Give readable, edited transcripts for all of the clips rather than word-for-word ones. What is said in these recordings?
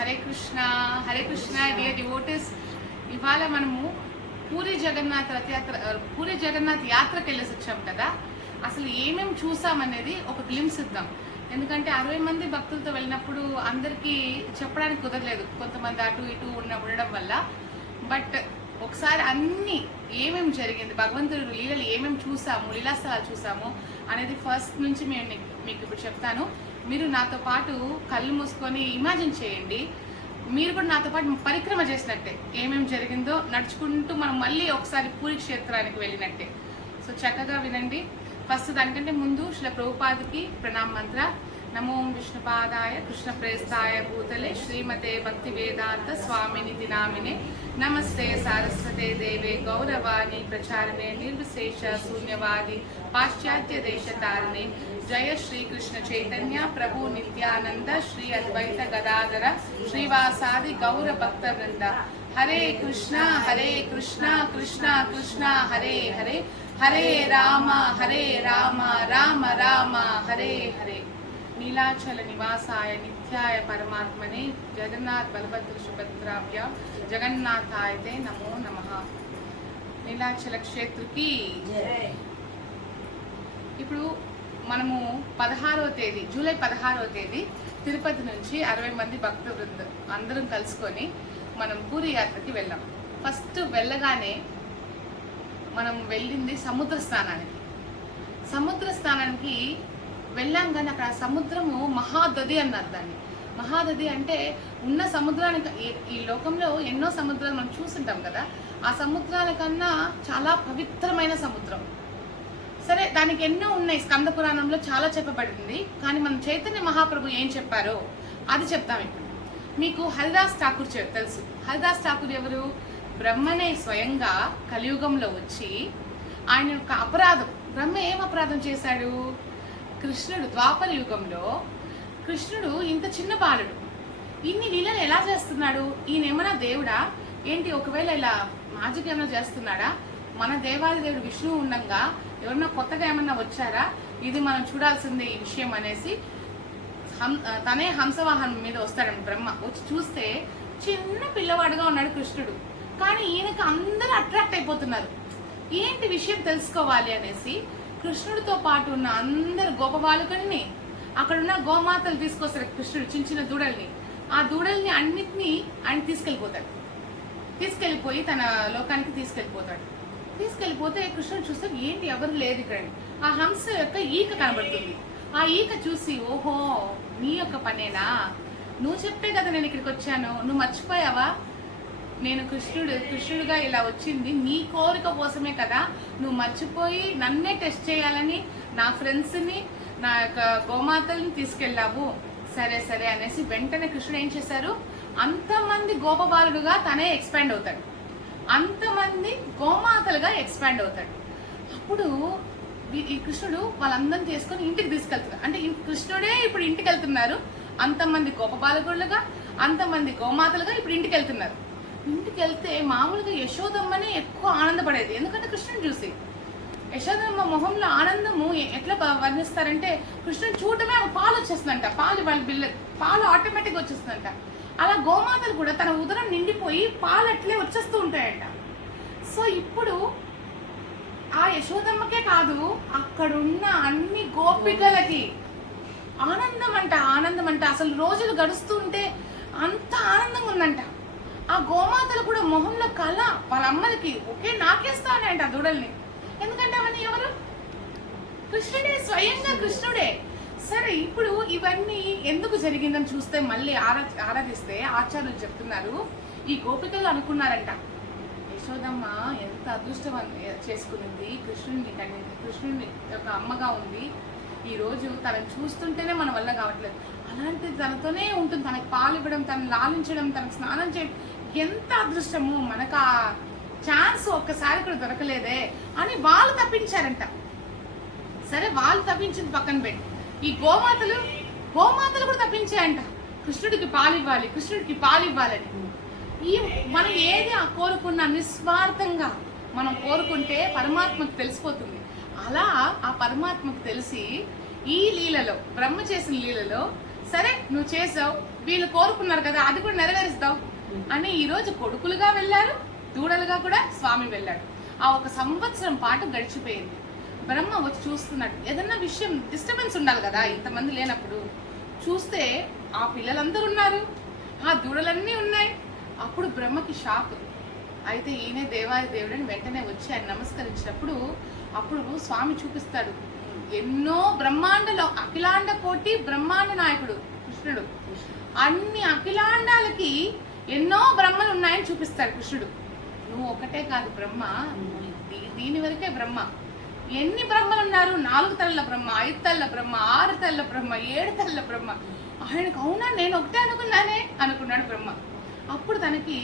Hare Krishna dear devotees. ఇవాళ మనము పూరి జగన్నాథ్ యాత్రకి వెళ్ళేసి వచ్చాం కదా. అసలు ఏమేమి చూసామనేది ఒక గ్లిమ్స్ ఇద్దాం. ఎందుకంటే 60 మంది భక్తులతో వెళ్ళినప్పుడు అందరికీ చెప్పడానికి కుదరలేదు, కొంతమంది అటు ఇటు ఉండడం వల్ల. బట్ ఒకసారి అన్ని ఏమేమి జరిగింది, భగవంతుడు లీలలు ఏమేమి చూసాము, లీలాస్థలాలు చూసాము అనేది ఫస్ట్ నుంచి మీకు ఇప్పుడు చెప్తాను. మీరు నాతో పాటు కళ్ళు మూసుకొని ఇమాజిన్ చేయండి, మీరు కూడా నాతో పాటు పరిక్రమ చేసినట్టే, ఏమేమి జరిగిందో నడుచుకుంటూ మనం మళ్ళీ ఒకసారి పూరి క్షేత్రానికి వెళ్ళినట్టే. సో చక్కగా వినండి. ఫస్ట్ దానికంటే ముందు శ్రీల ప్రభుపాదకి ప్రణామ మంత్ర. నమో విష్ణుపాదాయ కృష్ణ ప్రేస్తాయ భూతలే శ్రీమతే భక్తి వేదాంత స్వామినితి నామినే నమస్తే సారస్వతే దేవే గౌరవాణి ప్రచారणे నిర్విశేష శూన్యవాది పాశ్చాత్య దేశతారిణే జయ శ్రీకృష్ణ చైతన్య ప్రభు నిత్యానంద శ్రీ అద్వైత గదాధర శ్రీవాసాది గౌర భక్త వృంద. హరే కృష్ణ కృష్ణ కృష్ణ హరే హరే, హరే రామ రామ రామ హరే హరే. నీలాచల నివాసాయ నిత్యాయ పరమాత్మనే జగన్నాథ్ బలభద్ర సుభద్రాభ్య జగన్నాథాయతే నమో నమః. నీలాచల క్షేత్రకి ఇప్పుడు మనము 16వ తేదీ జూలై 16వ తేదీ తిరుపతి నుంచి 60 మంది భక్త బృందం అందరం కలుసుకొని మనం పూరి యాత్రకి వెళ్ళాం. ఫస్ట్ వెళ్ళగానే మనం వెళ్ళింది సముద్ర స్నానానికి వెళ్ళాం. కానీ అక్కడ సముద్రము మహాదది అన్నారు దాన్ని. మహాదది అంటే ఉన్న సముద్రానికి, ఈ లోకంలో ఎన్నో సముద్రాలు మనం చూస్తుంటాం కదా, ఆ సముద్రాల కన్నా చాలా పవిత్రమైన సముద్రం. సరే, దానికి ఎన్నో ఉన్నాయి, స్కంద పురాణంలో చాలా చెప్పబడింది. కానీ మన చైతన్య మహాప్రభు ఏం చెప్పారో అది చెప్తాం ఇప్పుడు. మీకు హరిదాస్ ఠాకూర్ తెలుసు. హరిదాస్ ఠాకూర్ ఎవరు? బ్రహ్మనే స్వయంగా కలియుగంలో వచ్చి ఆయన యొక్క అపరాధం, బ్రహ్మ ఏం అపరాధం చేశాడు? కృష్ణుడు ద్వాపర యుగంలో కృష్ణుడు ఇంత చిన్న బాలుడు, ఇన్ని లీలలు ఎలా చేస్తున్నాడు? ఈయన ఏమన్నా దేవుడా ఏంటి? ఒకవేళ ఇలా మ్యాజిక్ ఏమైనా చేస్తున్నాడా? మన దేవాది దేవుడు విష్ణువు ఉండగా ఎవరన్నా కొత్తగా ఏమన్నా వచ్చారా? ఇది మనం చూడాల్సిందే ఈ విషయం అనేసి తనే హంసవాహనం మీద వస్తాడు బ్రహ్మ. వచ్చి చూస్తే చిన్న పిల్లవాడుగా ఉన్నాడు కృష్ణుడు. కానీ ఈయనకు అందరూ అట్రాక్ట్ అయిపోతున్నారు. ఏంటి విషయం తెలుసుకోవాలి అనేసి కృష్ణుడితో పాటు ఉన్న అందరు గోపబాలుకల్ని, అక్కడున్న గోమాతలు తీసుకొస్తారు కృష్ణుడు, చిన్న చిన్న దూడల్ని. ఆ దూడల్ని అన్నిటినీ ఆయన తీసుకెళ్ళిపోయి తన లోకానికి తీసుకెళ్ళిపోతే కృష్ణుడు చూస్తే ఏంటి ఎవరు లేదు ఇక్కడ. ఆ హంస యొక్క ఈక కనబడుతుంది. ఆ ఈక చూసి, ఓహో నీ యొక్క పనేనా, నువ్వు చెప్పే కదా నేను ఇక్కడికి వచ్చాను, నువ్వు మర్చిపోయావా? నేను కృష్ణుడుగా ఇలా వచ్చింది నీ కోరిక కోసమే కదా, నువ్వు మర్చిపోయి నన్నే టెస్ట్ చేయాలని నా ఫ్రెండ్స్ని, నా యొక్క గోమాతల్ని తీసుకెళ్ళావు. సరే అనేసి వెంటనే కృష్ణుడు ఏం చేశారు? అంతమంది గోపబాలుడుగా తనే ఎక్స్పాండ్ అవుతాడు, అంతమంది గోమాతలుగా ఎక్స్పాండ్ అవుతాడు. అప్పుడు ఈ కృష్ణుడు వాళ్ళందరినీ తీసుకొని ఇంటికి తీసుకెళ్తున్నారు. అంటే కృష్ణుడే ఇప్పుడు ఇంటికి వెళ్తున్నారు, అంతమంది గోపబాలకులుగా, అంతమంది గోమాతలుగా ఇప్పుడు ఇంటికి వెళ్తున్నారు. ఇంటికి వెళ్తే మామూలుగా యశోదమ్మని ఎక్కువ ఆనందపడేది, ఎందుకంటే కృష్ణుని చూసి. యశోదమ్మ మొహంలో ఆనందము ఎట్లా వర్ణిస్తారంటే, కృష్ణుని చూడటమే పాలు వచ్చేస్తుందంట, పాలు ఆటోమేటిక్ వచ్చేస్తుందంట. అలా గోమాతలు కూడా తన ఉదరం నిండిపోయి పాలు అట్లే వచ్చేస్తూ ఉంటాయంట. సో ఇప్పుడు ఆ యశోదమ్మకే కాదు, అక్కడున్న అన్ని గోపికలకి ఆనందం అంట. అసలు రోజులు గడుస్తూ ఉంటే అంత ఆనందంగా ఉందంట. ఆ గోమాతలు కూడా మొహంలో కళ, వాళ్ళ అమ్మలకి ఓకే నాకేస్తానంట ఆ దూడల్ని. ఎందుకంటే అవన్నీ ఎవరు? కృష్ణుడే, స్వయంగా కృష్ణుడే. సరే, ఇప్పుడు ఇవన్నీ ఎందుకు జరిగిందని చూస్తే మళ్ళీ ఆరాధిస్తే ఆచార్యులు చెప్తున్నారు, ఈ గోపికలు అనుకున్నారంట, యశోదమ్మ ఎంత అదృష్టం చేసుకునింది, కృష్ణుని యొక్క అమ్మగా ఉంది, ఈ రోజు తనని చూస్తుంటేనే మన వల్ల కావట్లేదు, అలాంటి తనతోనే ఉంటుంది, తనకి పాలు ఇవ్వడం, తనని లాలించడం, తనకు స్నానం చేయడం ఎంత అదృష్టము, మనకు ఆ ఛాన్స్ ఒక్కసారి కూడా దొరకలేదే అని వాళ్ళు తప్పించారంట. సరే, వాళ్ళు తప్పించింది పక్కన పెట్టి ఈ గోమాతలు కూడా తప్పించాయంట, కృష్ణుడికి పాలు ఇవ్వాలని. ఈ మనం ఏది కోరుకున్నా నిస్వార్థంగా మనం కోరుకుంటే పరమాత్మకు తెలిసిపోతుంది. అలా ఆ పరమాత్మకు తెలిసి ఈ లీలలో, బ్రహ్మ చేసిన లీలలో, సరే నువ్వు చేసావు, వీళ్ళు కోరుకున్నారు కదా, అది కూడా నెరవేరుస్తాం అని ఈరోజు కొడుకులుగా వెళ్ళారు, దూడలుగా కూడా స్వామి వెళ్ళాడు. ఆ 1 సంవత్సరం పాటు గడిచిపోయింది. బ్రహ్మ వచ్చి చూస్తున్నాడు. ఏదన్నా విషయం డిస్టర్బెన్స్ ఉండాలి కదా, ఇంతమంది లేనప్పుడు. చూస్తే ఆ పిల్లలందరూ ఉన్నారు, ఆ దూడలన్నీ ఉన్నాయి. అప్పుడు బ్రహ్మకి షాక్. అయితే ఈయనే దేవాది దేవుడని వెంటనే వచ్చి ఆయన నమస్కరించినప్పుడు అప్పుడు స్వామి చూపిస్తాడు. ఎన్నో బ్రహ్మాండలో అఖిలాండ కోటి బ్రహ్మాండ నాయకుడు కృష్ణుడు. అన్ని అఖిలాండాలకి ఎన్నో బ్రహ్మలు ఉన్నాయని చూపిస్తాడు కృష్ణుడు. నువ్వు ఒకటే కాదు బ్రహ్మ, దీని వరకే బ్రహ్మ. ఎన్ని బ్రహ్మలు ఉన్నారు? 4 తలల బ్రహ్మ, 5 తలల బ్రహ్మ, 6 తలల బ్రహ్మ, 7 తలల బ్రహ్మ. ఆయనకు అవునా, నేను ఒకటే అనుకున్నానే అనుకున్నాడు బ్రహ్మ. అప్పుడు తనకి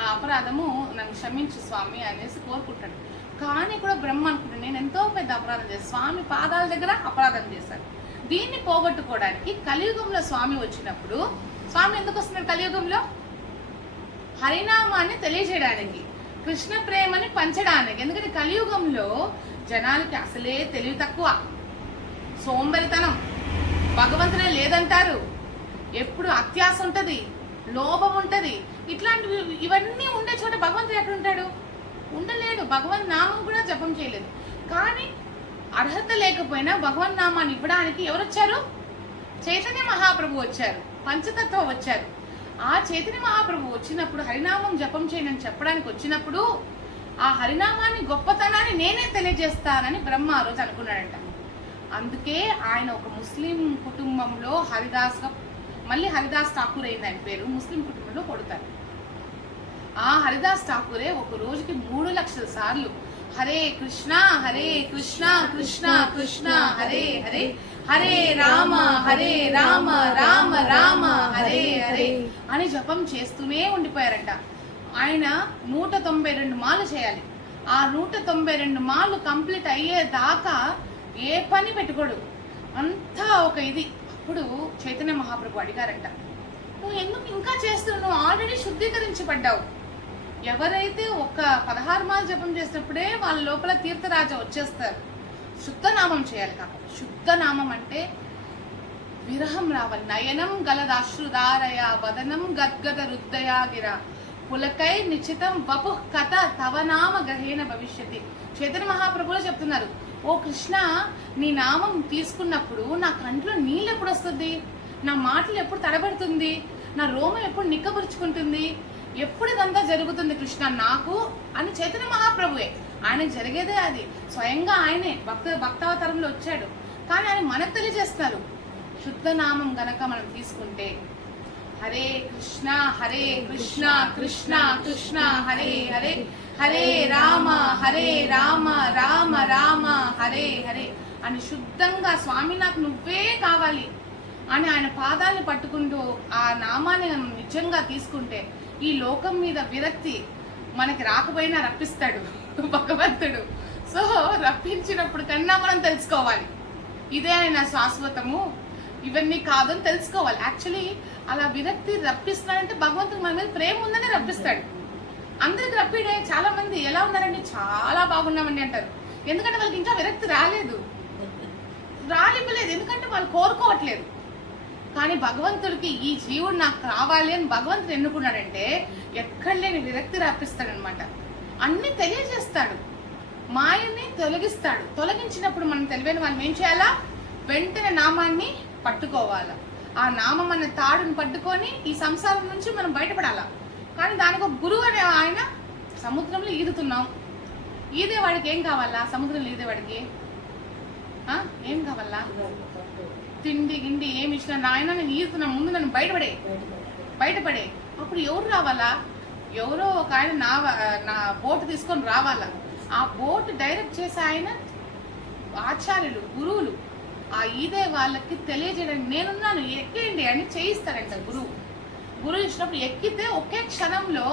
ఆ అపరాధము నన్ను క్షమించు స్వామి అనేసి కోరుకుంటాడు. కానీ కూడా బ్రహ్మ అనుకుంటాడు, నేను ఎంతో పెద్ద అపరాధం చేశాను, స్వామి పాదాల దగ్గర అపరాధం చేశాను. దీన్ని పోగొట్టుకోవడానికి కలియుగంలో స్వామి వచ్చినప్పుడు, స్వామి ఎందుకు వస్తున్నాడు కలియుగంలో? హరినామాన్ని తెలియజేయడానికి, కృష్ణ ప్రేమని పంచడానికి. ఎందుకంటే కలియుగంలో జనాలకి అసలే తెలివి తక్కువ, సోంబరితనం, భగవంతుడే లేదంటారు, ఎప్పుడు అత్యాస ఉంటది, లోభం ఉంటది. ఇట్లాంటివి ఇవన్నీ ఉండే చోట భగవంతుడు ఎక్కడ ఉంటాడు? ఉండలేడు. భగవన్ నామం కూడా జపం చేయలేదు. కానీ అర్హత లేకపోయినా భగవన్ నామాన్ని ఇవ్వడానికి ఎవరు వచ్చారు? చైతన్య మహాప్రభు వచ్చారు, పంచతత్వం వచ్చారు. ఆ చైతన్య మహాప్రభు వచ్చినప్పుడు హరినామం జపం చేయనని చెప్పడానికి వచ్చినప్పుడు ఆ హరినామాన్ని గొప్పతనాన్ని నేనే తెలియజేస్తానని బ్రహ్మ ఆ రోజు అనుకున్నాడంట. అందుకే ఆయన ఒక ముస్లిం కుటుంబంలో హరిదాస్గా, మళ్ళీ హరిదాస్ ఠాకూర్ అయింది ఆయన పేరు, ముస్లిం కుటుంబంలో పుడతారు. ఆ హరిదాస్ ఠాకూరే ఒక రోజుకి 3 లక్షల సార్లు హరే కృష్ణ కృష్ణ కృష్ణ హరే హరే, హరే రామ రామ రామ హరే హరే అని జపం చేస్తూనే ఉండిపోయారంట. ఆయన 192 మాలు చేయాలి. ఆ 192 మాలు కంప్లీట్ అయ్యేదాకా ఏ పని పెట్టుకోడు, అంతా ఒక ఇది. అప్పుడు చైతన్య మహాప్రభు అడిగారంట, నువ్వు ఎందుకు ఇంకా చేస్తున్నావు? నువ్వు ఆల్రెడీ శుద్ధీకరించబడ్డావు. ఎవరైతే ఒక 16 మాలు జపం చేసినప్పుడే వాళ్ళ లోపల తీర్థరాజ వచ్చేస్తారు. శుద్ధనామం చేయాలి. కాబట్టి శుద్ధనామం అంటే విరహం రావాలి. నయనం గలదాశ్రుదారయ వదనం గద్గద రుద్దయాగిర పులకై నిశ్చితం వపు కథ తవనామ గ్రహేణ భవిష్యతి. చైతన్య మహాప్రభులో చెప్తున్నారు, ఓ కృష్ణ, నీ నామం తీసుకున్నప్పుడు నా కంట్లో నీళ్ళు ఎప్పుడు వస్తుంది, నా మాటలు ఎప్పుడు తడబడుతుంది, నా రోమం ఎప్పుడు నిక్కబరుచుకుంటుంది, ఎప్పుడు ఇదంతా జరుగుతుంది కృష్ణ నాకు అని చైతన్య మహాప్రభువే. ఆయనకు జరిగేదే అది. స్వయంగా ఆయనే భక్తావతారంలో వచ్చాడు. కానీ ఆయన మనకు తెలియజేస్తున్నారు. శుద్ధనామం గనక మనం తీసుకుంటే హరే కృష్ణ కృష్ణ కృష్ణ హరే హరే, హరే రామ రామ రామ హరే హరే అని శుద్ధంగా స్వామి నాకు నువ్వే కావాలి అని ఆయన పాదాలను పట్టుకుంటూ ఆ నామాన్ని నిజంగా తీసుకుంటే ఈ లోకం మీద విరక్తి మనకి రాకపోయినా రప్పిస్తాడు భగవంతుడు. సో రప్పించినప్పుడు కన్నా మనం తెలుసుకోవాలి, ఇదే ఆయన శాశ్వతము, ఇవన్నీ కాదని తెలుసుకోవాలి. యాక్చువల్లీ అలా విరక్తి రప్పిస్తాడంటే భగవంతుడు మన మీద ప్రేమ ఉందని రప్పిస్తాడు. అందరికి రప్పిడే. చాలా మంది ఎలా ఉన్నారండి, చాలా బాగున్నామండి అంటారు. ఎందుకంటే వాళ్ళకి ఇంకా విరక్తి రాలేదు, ఎందుకంటే వాళ్ళు కోరుకోవట్లేదు. కానీ భగవంతుడికి ఈ జీవుడు నాకు కావాలి అని భగవంతుడు ఎన్నుకున్నాడంటే ఎక్కడ లేని విరక్తి రప్పిస్తాడనమాట. అన్ని తెలియజేస్తాడు, మాయని తొలగిస్తాడు. తొలగించినప్పుడు మనం తెలివైన వాళ్ళు ఏం చేయాలా? వెంటనే నామాన్ని పట్టుకోవాలా. ఆ నామం అనే తాడుని పట్టుకొని ఈ సంసారం నుంచి మనం బయటపడాలా. కానీ దానికి ఒక గురువు అనే ఆయన సముద్రంలో ఈదుతున్నాం. ఈదేవాడికి ఏం కావాలా? సముద్రంలో ఈదేవాడికి ఏం కావాలా? తిండి గిండి ఏమి ఇచ్చినా నాయన నేను ఈదుతున్నా, ముందు నన్ను బయటపడే. అప్పుడు ఎవరు రావాలా? ఎవరో ఒక ఆయన నా బోటు తీసుకొని రావాలా. ఆ బోటు డైరెక్ట్ చేసే ఆయన ఆచార్యులు, గురువులు. ఆ ఈదే వాళ్ళకి తెలియజేయడానికి నేనున్నాను, ఎక్కేయండి అని చేయిస్తాడంట గురువు ఇచ్చినప్పుడు. ఎక్కితే ఒకే క్షణంలో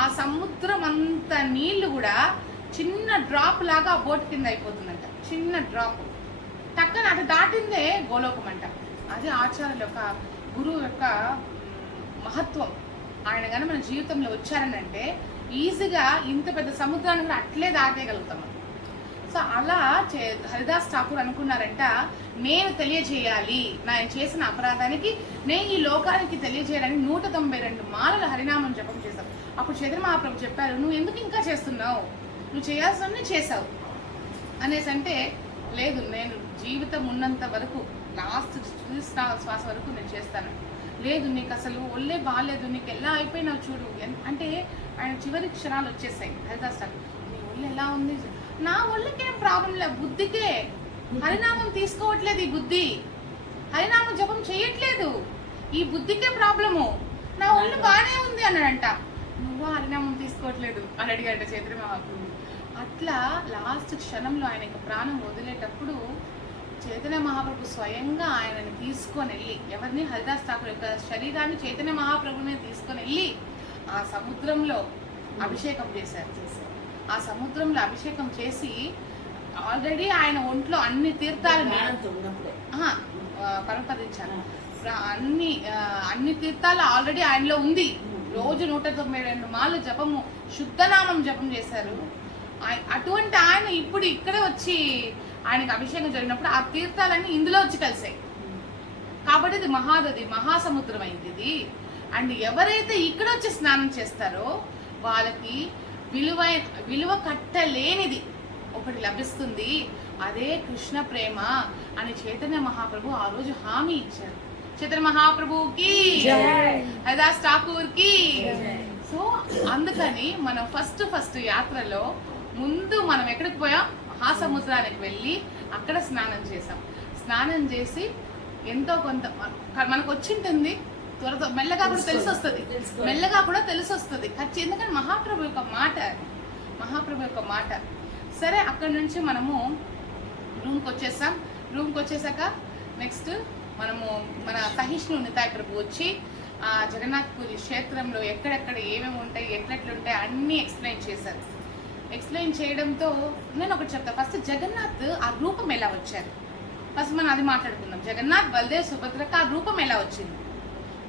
ఆ సముద్రం అంత నీళ్లు కూడా చిన్న డ్రాప్ లాగా ఆ బోటు కింద అయిపోతుందంట. చిన్న డ్రాప్ టక్కన అది దాటిందే గోలోకం అంట. అది ఆచార్యుల యొక్క, గురువు యొక్క మహత్వం. ఆయన కానీ మన జీవితంలో వచ్చారని అంటే ఈజీగా ఇంత పెద్ద సముద్రాన్ని కూడా అట్లే దాటేయగలుగుతాం. సో అలా హరిదాస్ ఠాకూర్ అనుకున్నారంట, నేను తెలియజేయాలి, నేను చేసిన అపరాధానికి నేను ఈ లోకానికి తెలియజేయడానికి 192 మాలల హరినామం జపం చేశావు. అప్పుడు చైతన్య మహాప్రభు చెప్పారు, నువ్వు ఎందుకు ఇంకా చేస్తున్నావు, నువ్వు చేయాల్సిన చేసావు అనేసి. అంటే లేదు, నేను జీవితం ఉన్నంత వరకు లాస్ట్ శ్వాస వరకు నేను చేస్తాను. లేదు, నీకు అసలు ఒళ్ళే బాగాలేదు, నీకు ఎలా అయిపోయినావు చూడు. అంటే ఆయన చివరి క్షణాలు వచ్చేసాయి హరిదాస్ ఠాకూర్. నీ ఒళ్ళు ఎలా ఉంది? నా ఒళ్ళకేం ప్రాబ్లం లేదు, బుద్ధికే. హరినామం తీసుకోవట్లేదు ఈ బుద్ధి, హరినామం జపం చేయట్లేదు, ఈ బుద్ధికే ప్రాబ్లము. నా ఒళ్ళు బాగానే ఉంది అన్నాడంట. నువ్వు హరినామం తీసుకోవట్లేదు అని అడిగాడంట చైతన్య మహాప్రభు. అట్లా లాస్ట్ క్షణంలో ఆయనకి ప్రాణం వదిలేటప్పుడు చైతన్య మహాప్రభు స్వయంగా ఆయనని తీసుకొని వెళ్ళి, ఎవరిని? హరిదాస్ ఠాకూర్ యొక్క శరీరాన్ని చైతన్య మహాప్రభుని తీసుకొని వెళ్ళి ఆ సముద్రంలో అభిషేకం చేశారు. ఆ సముద్రంలో అభిషేకం చేసి ఆల్రెడీ ఆయన ఒంట్లో అన్ని తీర్థాలని పరపదించారు. అన్ని తీర్థాలు ఆల్రెడీ ఆయనలో ఉంది. రోజు 192 మాలు జపము, శుద్ధనామం జపం చేశారు. అటువంటి ఆయన ఇప్పుడు ఇక్కడ వచ్చి ఆయనకు అభిషేకం జరిగినప్పుడు ఆ తీర్థాలన్నీ ఇందులో వచ్చి కలిసాయి. కాబట్టి ఇది మహానది, మహాసముద్రం అయింది ఇది. అండ్ ఎవరైతే ఇక్కడ వచ్చి స్నానం చేస్తారో వాళ్ళకి విలువ కట్టలేనిది ఒకటి లభిస్తుంది, అదే కృష్ణ ప్రేమ అని చైతన్య మహాప్రభు ఆ రోజు హామీ ఇచ్చారు. చైతన్య మహాప్రభుకి, హరిదాస్ ఠాకూర్ కి. సో అందుకని మనం ఫస్ట్ యాత్రలో ముందు మనం ఎక్కడికి పోయాం? మహాసముద్రానికి వెళ్ళి అక్కడ స్నానం చేసాం. స్నానం చేసి ఎంతో కొంత మనకు వచ్చింటుంది, త్వరతో మెల్లగా కూడా తెలిసి వస్తుంది, ఎందుకంటే మహాప్రభు యొక్క మాట. సరే, అక్కడ నుంచి మనము రూమ్కి వచ్చేసాక నెక్స్ట్ మనము మన సహిష్ణు నితాయ్ ప్రభు వచ్చి ఆ జగన్నాథ్ పూరి క్షేత్రంలో ఎక్కడెక్కడ ఏమేమి ఉంటాయి, ఎట్లెట్లుంటాయి అన్నీ ఎక్స్ప్లెయిన్ చేశారు. ఎక్స్ప్లెయిన్ చేయడంతో నేను ఒకటి చెప్తాను. ఫస్ట్ జగన్నాథ్ ఆ రూపం ఎలా వచ్చారు, ఫస్ట్ మనం అది మాట్లాడుకుందాం. జగన్నాథ్, బల్దేవ్, సుభద్రకు ఆ రూపం ఎలా వచ్చింది?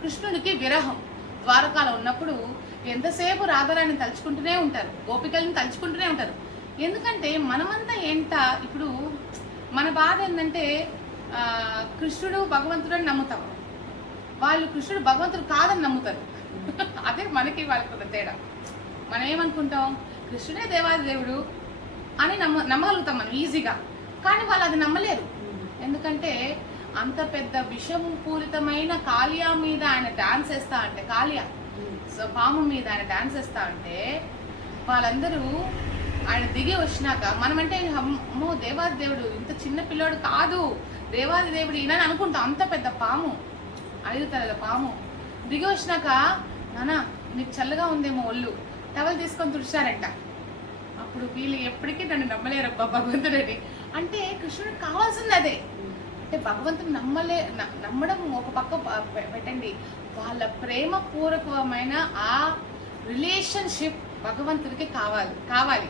కృష్ణుడికి విరహం, ద్వారకాలో ఉన్నప్పుడు ఎంతసేపు రాధారాన్ని తలుచుకుంటూనే ఉంటారు, గోపికల్ని తలుచుకుంటూనే ఉంటారు. ఎందుకంటే మనమంతా ఇప్పుడు మన బాధ ఏంటంటే కృష్ణుడు భగవంతుడు అని నమ్ముతాం, వాళ్ళు కృష్ణుడు భగవంతుడు కాదని నమ్ముతారు. అదే మనకి వాళ్ళకి తేడా. మనం ఏమనుకుంటాం, కృష్ణుడే దేవాది దేవుడు అని నమ్మగలుగుతాం మనం ఈజీగా, కానీ వాళ్ళు అది నమ్మలేరు. ఎందుకంటే అంత పెద్ద విషపూరితమైన కాళియా మీద ఆయన డాన్స్ వేస్తా అంటే, కాళియా పాము మీద ఆయన డాన్స్ వేస్తా అంటే వాళ్ళందరూ ఆయన దిగి వచ్చినాక మనమంటే అమ్మో దేవాది దేవుడు ఇంత చిన్న పిల్లోడు కాదు, దేవాది దేవుడు ఈయన అనుకుంటాం. అంత పెద్ద పాము, 5 తలల పాము దిగి వచ్చినాక, నానా నీకు చల్లగా ఉందేమో ఒళ్ళు, టవల్ తీసుకొని తుడిచారంట. అప్పుడు వీళ్ళు ఎప్పటికీ నన్ను నమ్మలేరబ్బా భగవంతుడని. అంటే కృష్ణుడికి కావాల్సింది అదే. అంటే భగవంతుని నమ్మడం ఒక పక్క పెట్టండి, వాళ్ళ ప్రేమపూర్వకమైన ఆ రిలేషన్షిప్ భగవంతుడికి కావాలి.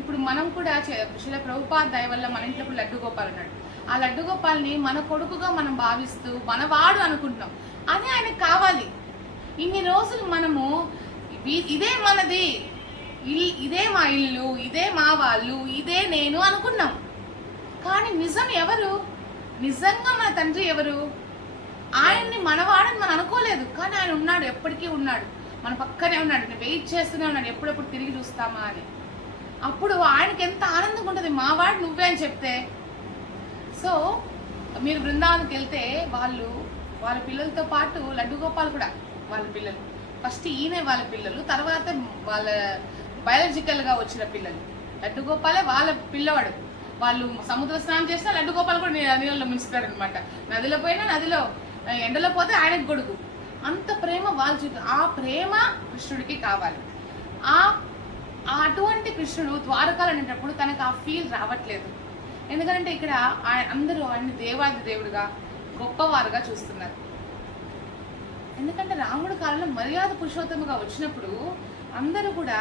ఇప్పుడు మనం కూడా శ్రీల ప్రభుపాద దయ వల్ల మన ఇంట్లో లడ్డు గోపాల్ ఉన్నాడు. ఆ లడ్డు గోపాల్ని మన కొడుకుగా మనం భావిస్తూ మనవాడు అనుకుంటున్నాం, అది ఆయనకు కావాలి. ఇన్ని రోజులు మనము ఇదే మనది, ఇదే మా ఇల్లు, ఇదే మా వాళ్ళు, ఇదే నేను అనుకున్నాం. కానీ నిజం ఎవరు? నిజంగా మన తండ్రి ఎవరు? ఆయన్ని మనవాడని మనం అనుకోలేదు, కానీ ఆయన ఉన్నాడు, ఎప్పటికీ ఉన్నాడు, మన పక్కనే ఉన్నాడు, వెయిట్ చేస్తూనే ఉన్నాడు, ఎప్పుడెప్పుడు తిరిగి చూస్తామా అని. అప్పుడు ఆయనకి ఎంత ఆనందంగా ఉంటుంది, మావాడు నువ్వే అని చెప్తే. సో మీరు బృందావనికి వెళ్తే వాళ్ళ పిల్లలతో పాటు లడ్డు గోపాల్ కూడా వాళ్ళ పిల్లలు, ఫస్ట్ ఈయన వాళ్ళ పిల్లలు, తర్వాత వాళ్ళ బయాలజికల్గా వచ్చిన పిల్లలు. లడ్డు గోపాలే వాళ్ళ పిల్లవాడు. వాళ్ళు సముద్ర స్నానం చేసినా లడ్డు గోపాల్ కూడా నీళ్ళలో ముంచుతారు అనమాట. నదిలో పోయినా, నదిలో ఎండలో పోతే ఆయనకు గొడుగు. అంత ప్రేమ వాళ్ళు ఆ ప్రేమ కృష్ణుడికి కావాలి. అటువంటి కృష్ణుడు ద్వారకాలు అనేటప్పుడు తనకు ఆ ఫీల్ రావట్లేదు. ఎందుకంటే ఇక్కడ అందరూ ఆయన్ని దేవాది దేవుడుగా, గొప్పవారుగా చూస్తున్నారు. ఎందుకంటే రాముడి కాలంలో మర్యాద పురుషోత్తముగా వచ్చినప్పుడు అందరూ కూడా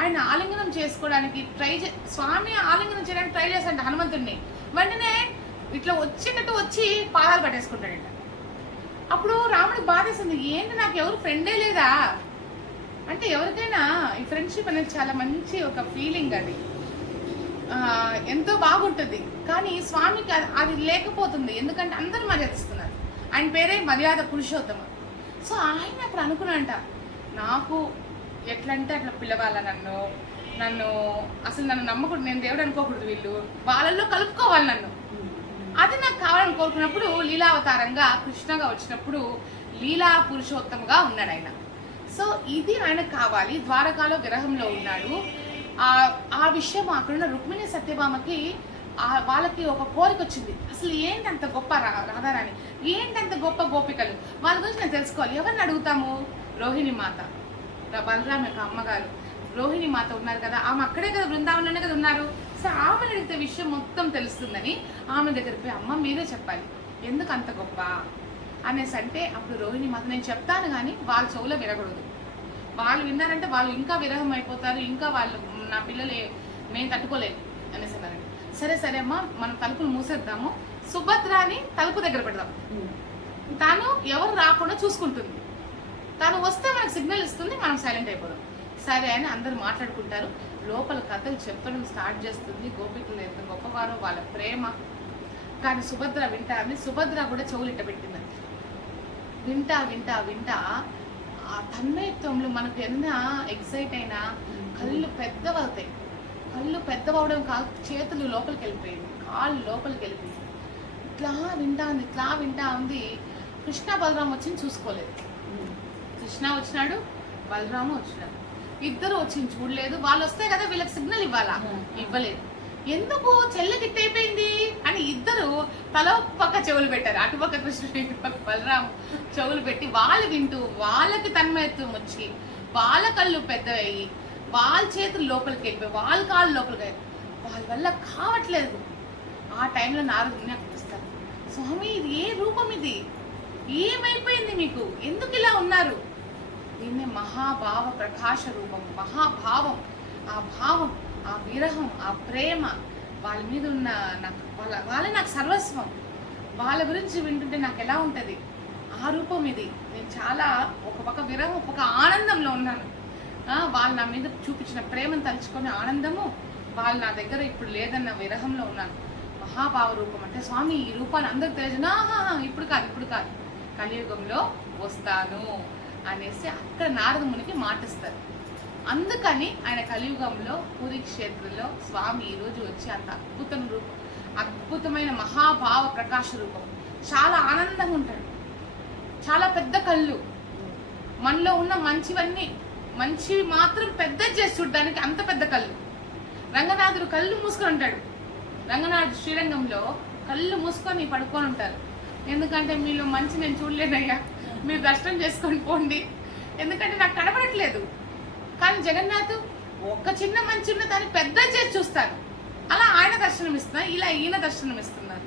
ఆయన ఆలింగనం చేసుకోవడానికి స్వామి ఆలింగనం చేయడానికి ట్రై చేస్తాడంట హనుమంతుడిని. వెంటనే ఇట్లా వచ్చినట్టు వచ్చి పాదాలు పట్టేసుకుంటాడంట. అప్పుడు రాముడికి బాధేసింది, ఏంటి నాకు ఎవరు ఫ్రెండే లేదా అంటే. ఎవరికైనా ఈ ఫ్రెండ్షిప్ అనేది చాలా మంచి ఒక ఫీలింగ్. అది ఎంతో బాగుంటుంది. కానీ స్వామికి అది లేకపోతుంది. ఎందుకంటే అందరూ మర్యాదిస్తున్నారు. ఆయన పేరే మర్యాద పురుషోత్తమ. సో ఆయన అప్పుడు అనుకున్నాంట, నాకు ఎట్లంటే అట్లా పిలవాల నన్ను అసలు నన్ను నమ్మకూడదు, నేను దేవుడు అనుకోకూడదు, వీళ్ళు వాళ్ళల్లో కలుపుకోవాలి నన్ను. అది నాకు కావాలని కోరుకున్నప్పుడు లీలావతారంగా కృష్ణగా వచ్చినప్పుడు లీలా పురుషోత్తముగా ఉన్నాడు ఆయన. సో ఇది ఆయనకు కావాలి. ద్వారకాలో విరహంలో ఉన్నాడు. ఆ విషయం అక్కడున్న రుక్మిణి సత్యభామకి వాళ్ళకి ఒక కోరిక వచ్చింది. అసలు ఏంటంత గొప్ప రాధారాణి, ఏంటంత గొప్ప గోపికలు, వాళ్ళ గురించి నేను తెలుసుకోవాలి. ఎవరిని అడుగుతాము? రోహిణి మాత, బలరాం యొక్క అమ్మగారు రోహిణి మాత ఉన్నారు కదా, ఆమె అక్కడే కదా, బృందావనంలోనే కదా ఉన్నారు. సో ఆమెను అడిగితే విషయం మొత్తం తెలుస్తుందని ఆమె దగ్గరికి పోయి, అమ్మ మీరే చెప్పాలి ఎందుకు అంత గొప్ప అనేసి అంటే, అప్పుడు రోహిణి మాత నేను చెప్తాను కానీ వాళ్ళ చెవులో వినకూడదు, వాళ్ళు విన్నారంటే వాళ్ళు ఇంకా విరహం అయిపోతారు, ఇంకా వాళ్ళు నా పిల్లలు మేము తట్టుకోలేదు అనేసి అన్నారు. సరే సరే అమ్మా, మనం తలుపులు మూసేద్దాము, సుభద్రాని తలుపు దగ్గర పెడదాం, తాను ఎవరు రాకుండా చూసుకుంటుంది, తాను వస్తే మనకు సిగ్నల్ ఇస్తుంది, మనం సైలెంట్ అయిపోదాం. సరే అని అందరు మాట్లాడుకుంటారు. లోపల కథలు చెప్పడం స్టార్ట్ చేస్తుంది. గోపికలు ఎంత గొప్పవారో, వాళ్ళ ప్రేమ. కానీ సుభద్ర వింటారని సుభద్ర కూడా చెవులిట్ట పెట్టింది. వింటా వింటా వింటా ఆ తన్మయత్వంలో మనకు ఎంత ఎక్సైట్ అయినా కళ్ళు పెద్దవవుతాయి. కళ్ళు పెద్దవడం కాదు, చేతులు లోపలికి వెళ్ళిపోయింది, కాళ్ళు లోపలికి వెళ్ళిపోయింది. ఇట్లా వింటా ఉంది. కృష్ణ బలరాం వచ్చి చూసుకోలేదు. కృష్ణ వచ్చినాడు, బలరాము వచ్చినాడు, ఇద్దరు వచ్చి చూడలేదు. వాళ్ళు వస్తే కదా వీళ్ళకి సిగ్నల్ ఇవ్వాలా, ఇవ్వలేదు. ఎందుకు చెల్లె గిట్టయిపోయింది అని ఇద్దరు తల పక్క చెవులు పెట్టారు. అటుపక్క కృష్ణుడు, ఇటుపక్క బలరాము చెవులు పెట్టి వాళ్ళు వింటూ, వాళ్ళకి తన్మయత్వం వచ్చి, వాళ్ళ కళ్ళు పెద్దవయ్యి, వాళ్ళ చేతులు లోపలికి వెళ్ళిపోయి, వాళ్ళ కాళ్ళు లోపలికి వెళ్ళి, వాళ్ళ వల్ల కావట్లేదు. ఆ టైంలో నారదుని జ్ఞాపిస్తారు, స్వామి ఇది ఏ రూపం, ఇది ఏమైపోయింది మీకు, ఎందుకు ఇలా ఉన్నారు? దీన్నే మహాభావ ప్రకాశ రూపం, మహాభావం. ఆ భావం, ఆ విరహం, ఆ ప్రేమ, వాళ్ళ మీద ఉన్న వాళ్ళే నాకు సర్వస్వం. వాళ్ళ గురించి వింటుంటే నాకు ఎలా ఉంటుంది, ఆ రూపం ఇది. నేను చాలా ఒక పక్క విరహం, ఒక పక్క ఆనందంలో ఉన్నాను. వాళ్ళు నా మీద చూపించిన ప్రేమను తలుచుకొని ఆనందము, వాళ్ళు నా దగ్గర ఇప్పుడు లేదన్న విరహంలో ఉన్నాను. మహాభావ రూపం అంటే స్వామి ఈ రూపాన్ని అందరికి తెలియదు. ఇప్పుడు కాదు, కలియుగంలో వస్తాను అనేసి అక్కడ నారద మునికి మాటిస్తారు. అందుకని ఆయన కలియుగంలో పూరి క్షేత్రంలో స్వామి ఈరోజు వచ్చి అంత అద్భుతమైన మహాభావ ప్రకాశ రూపం. చాలా ఆనందంగా ఉంటాడు, చాలా పెద్ద కళ్ళు, మనలో ఉన్న మంచివి మాత్రం పెద్ద చేసి చూడడానికి అంత పెద్ద కళ్ళు. రంగనాథుడు కళ్ళు మూసుకొని ఉంటాడు. రంగనాథుడు శ్రీరంగంలో కళ్ళు మూసుకొని పడుకొని ఉంటారు. ఎందుకంటే మీలో మంచి నేను చూడలేనయ్యా, మీరు దర్శనం చేసుకొని పోండి, ఎందుకంటే నాకు కనబడట్లేదు. కానీ జగన్నాథ్ ఒక చిన్న మంచి ఉన్న దాన్ని పెద్ద చేసి చూస్తారు. అలా ఆయన దర్శనం ఇస్తున్నారు, ఇలా ఈయన దర్శనం ఇస్తున్నారు.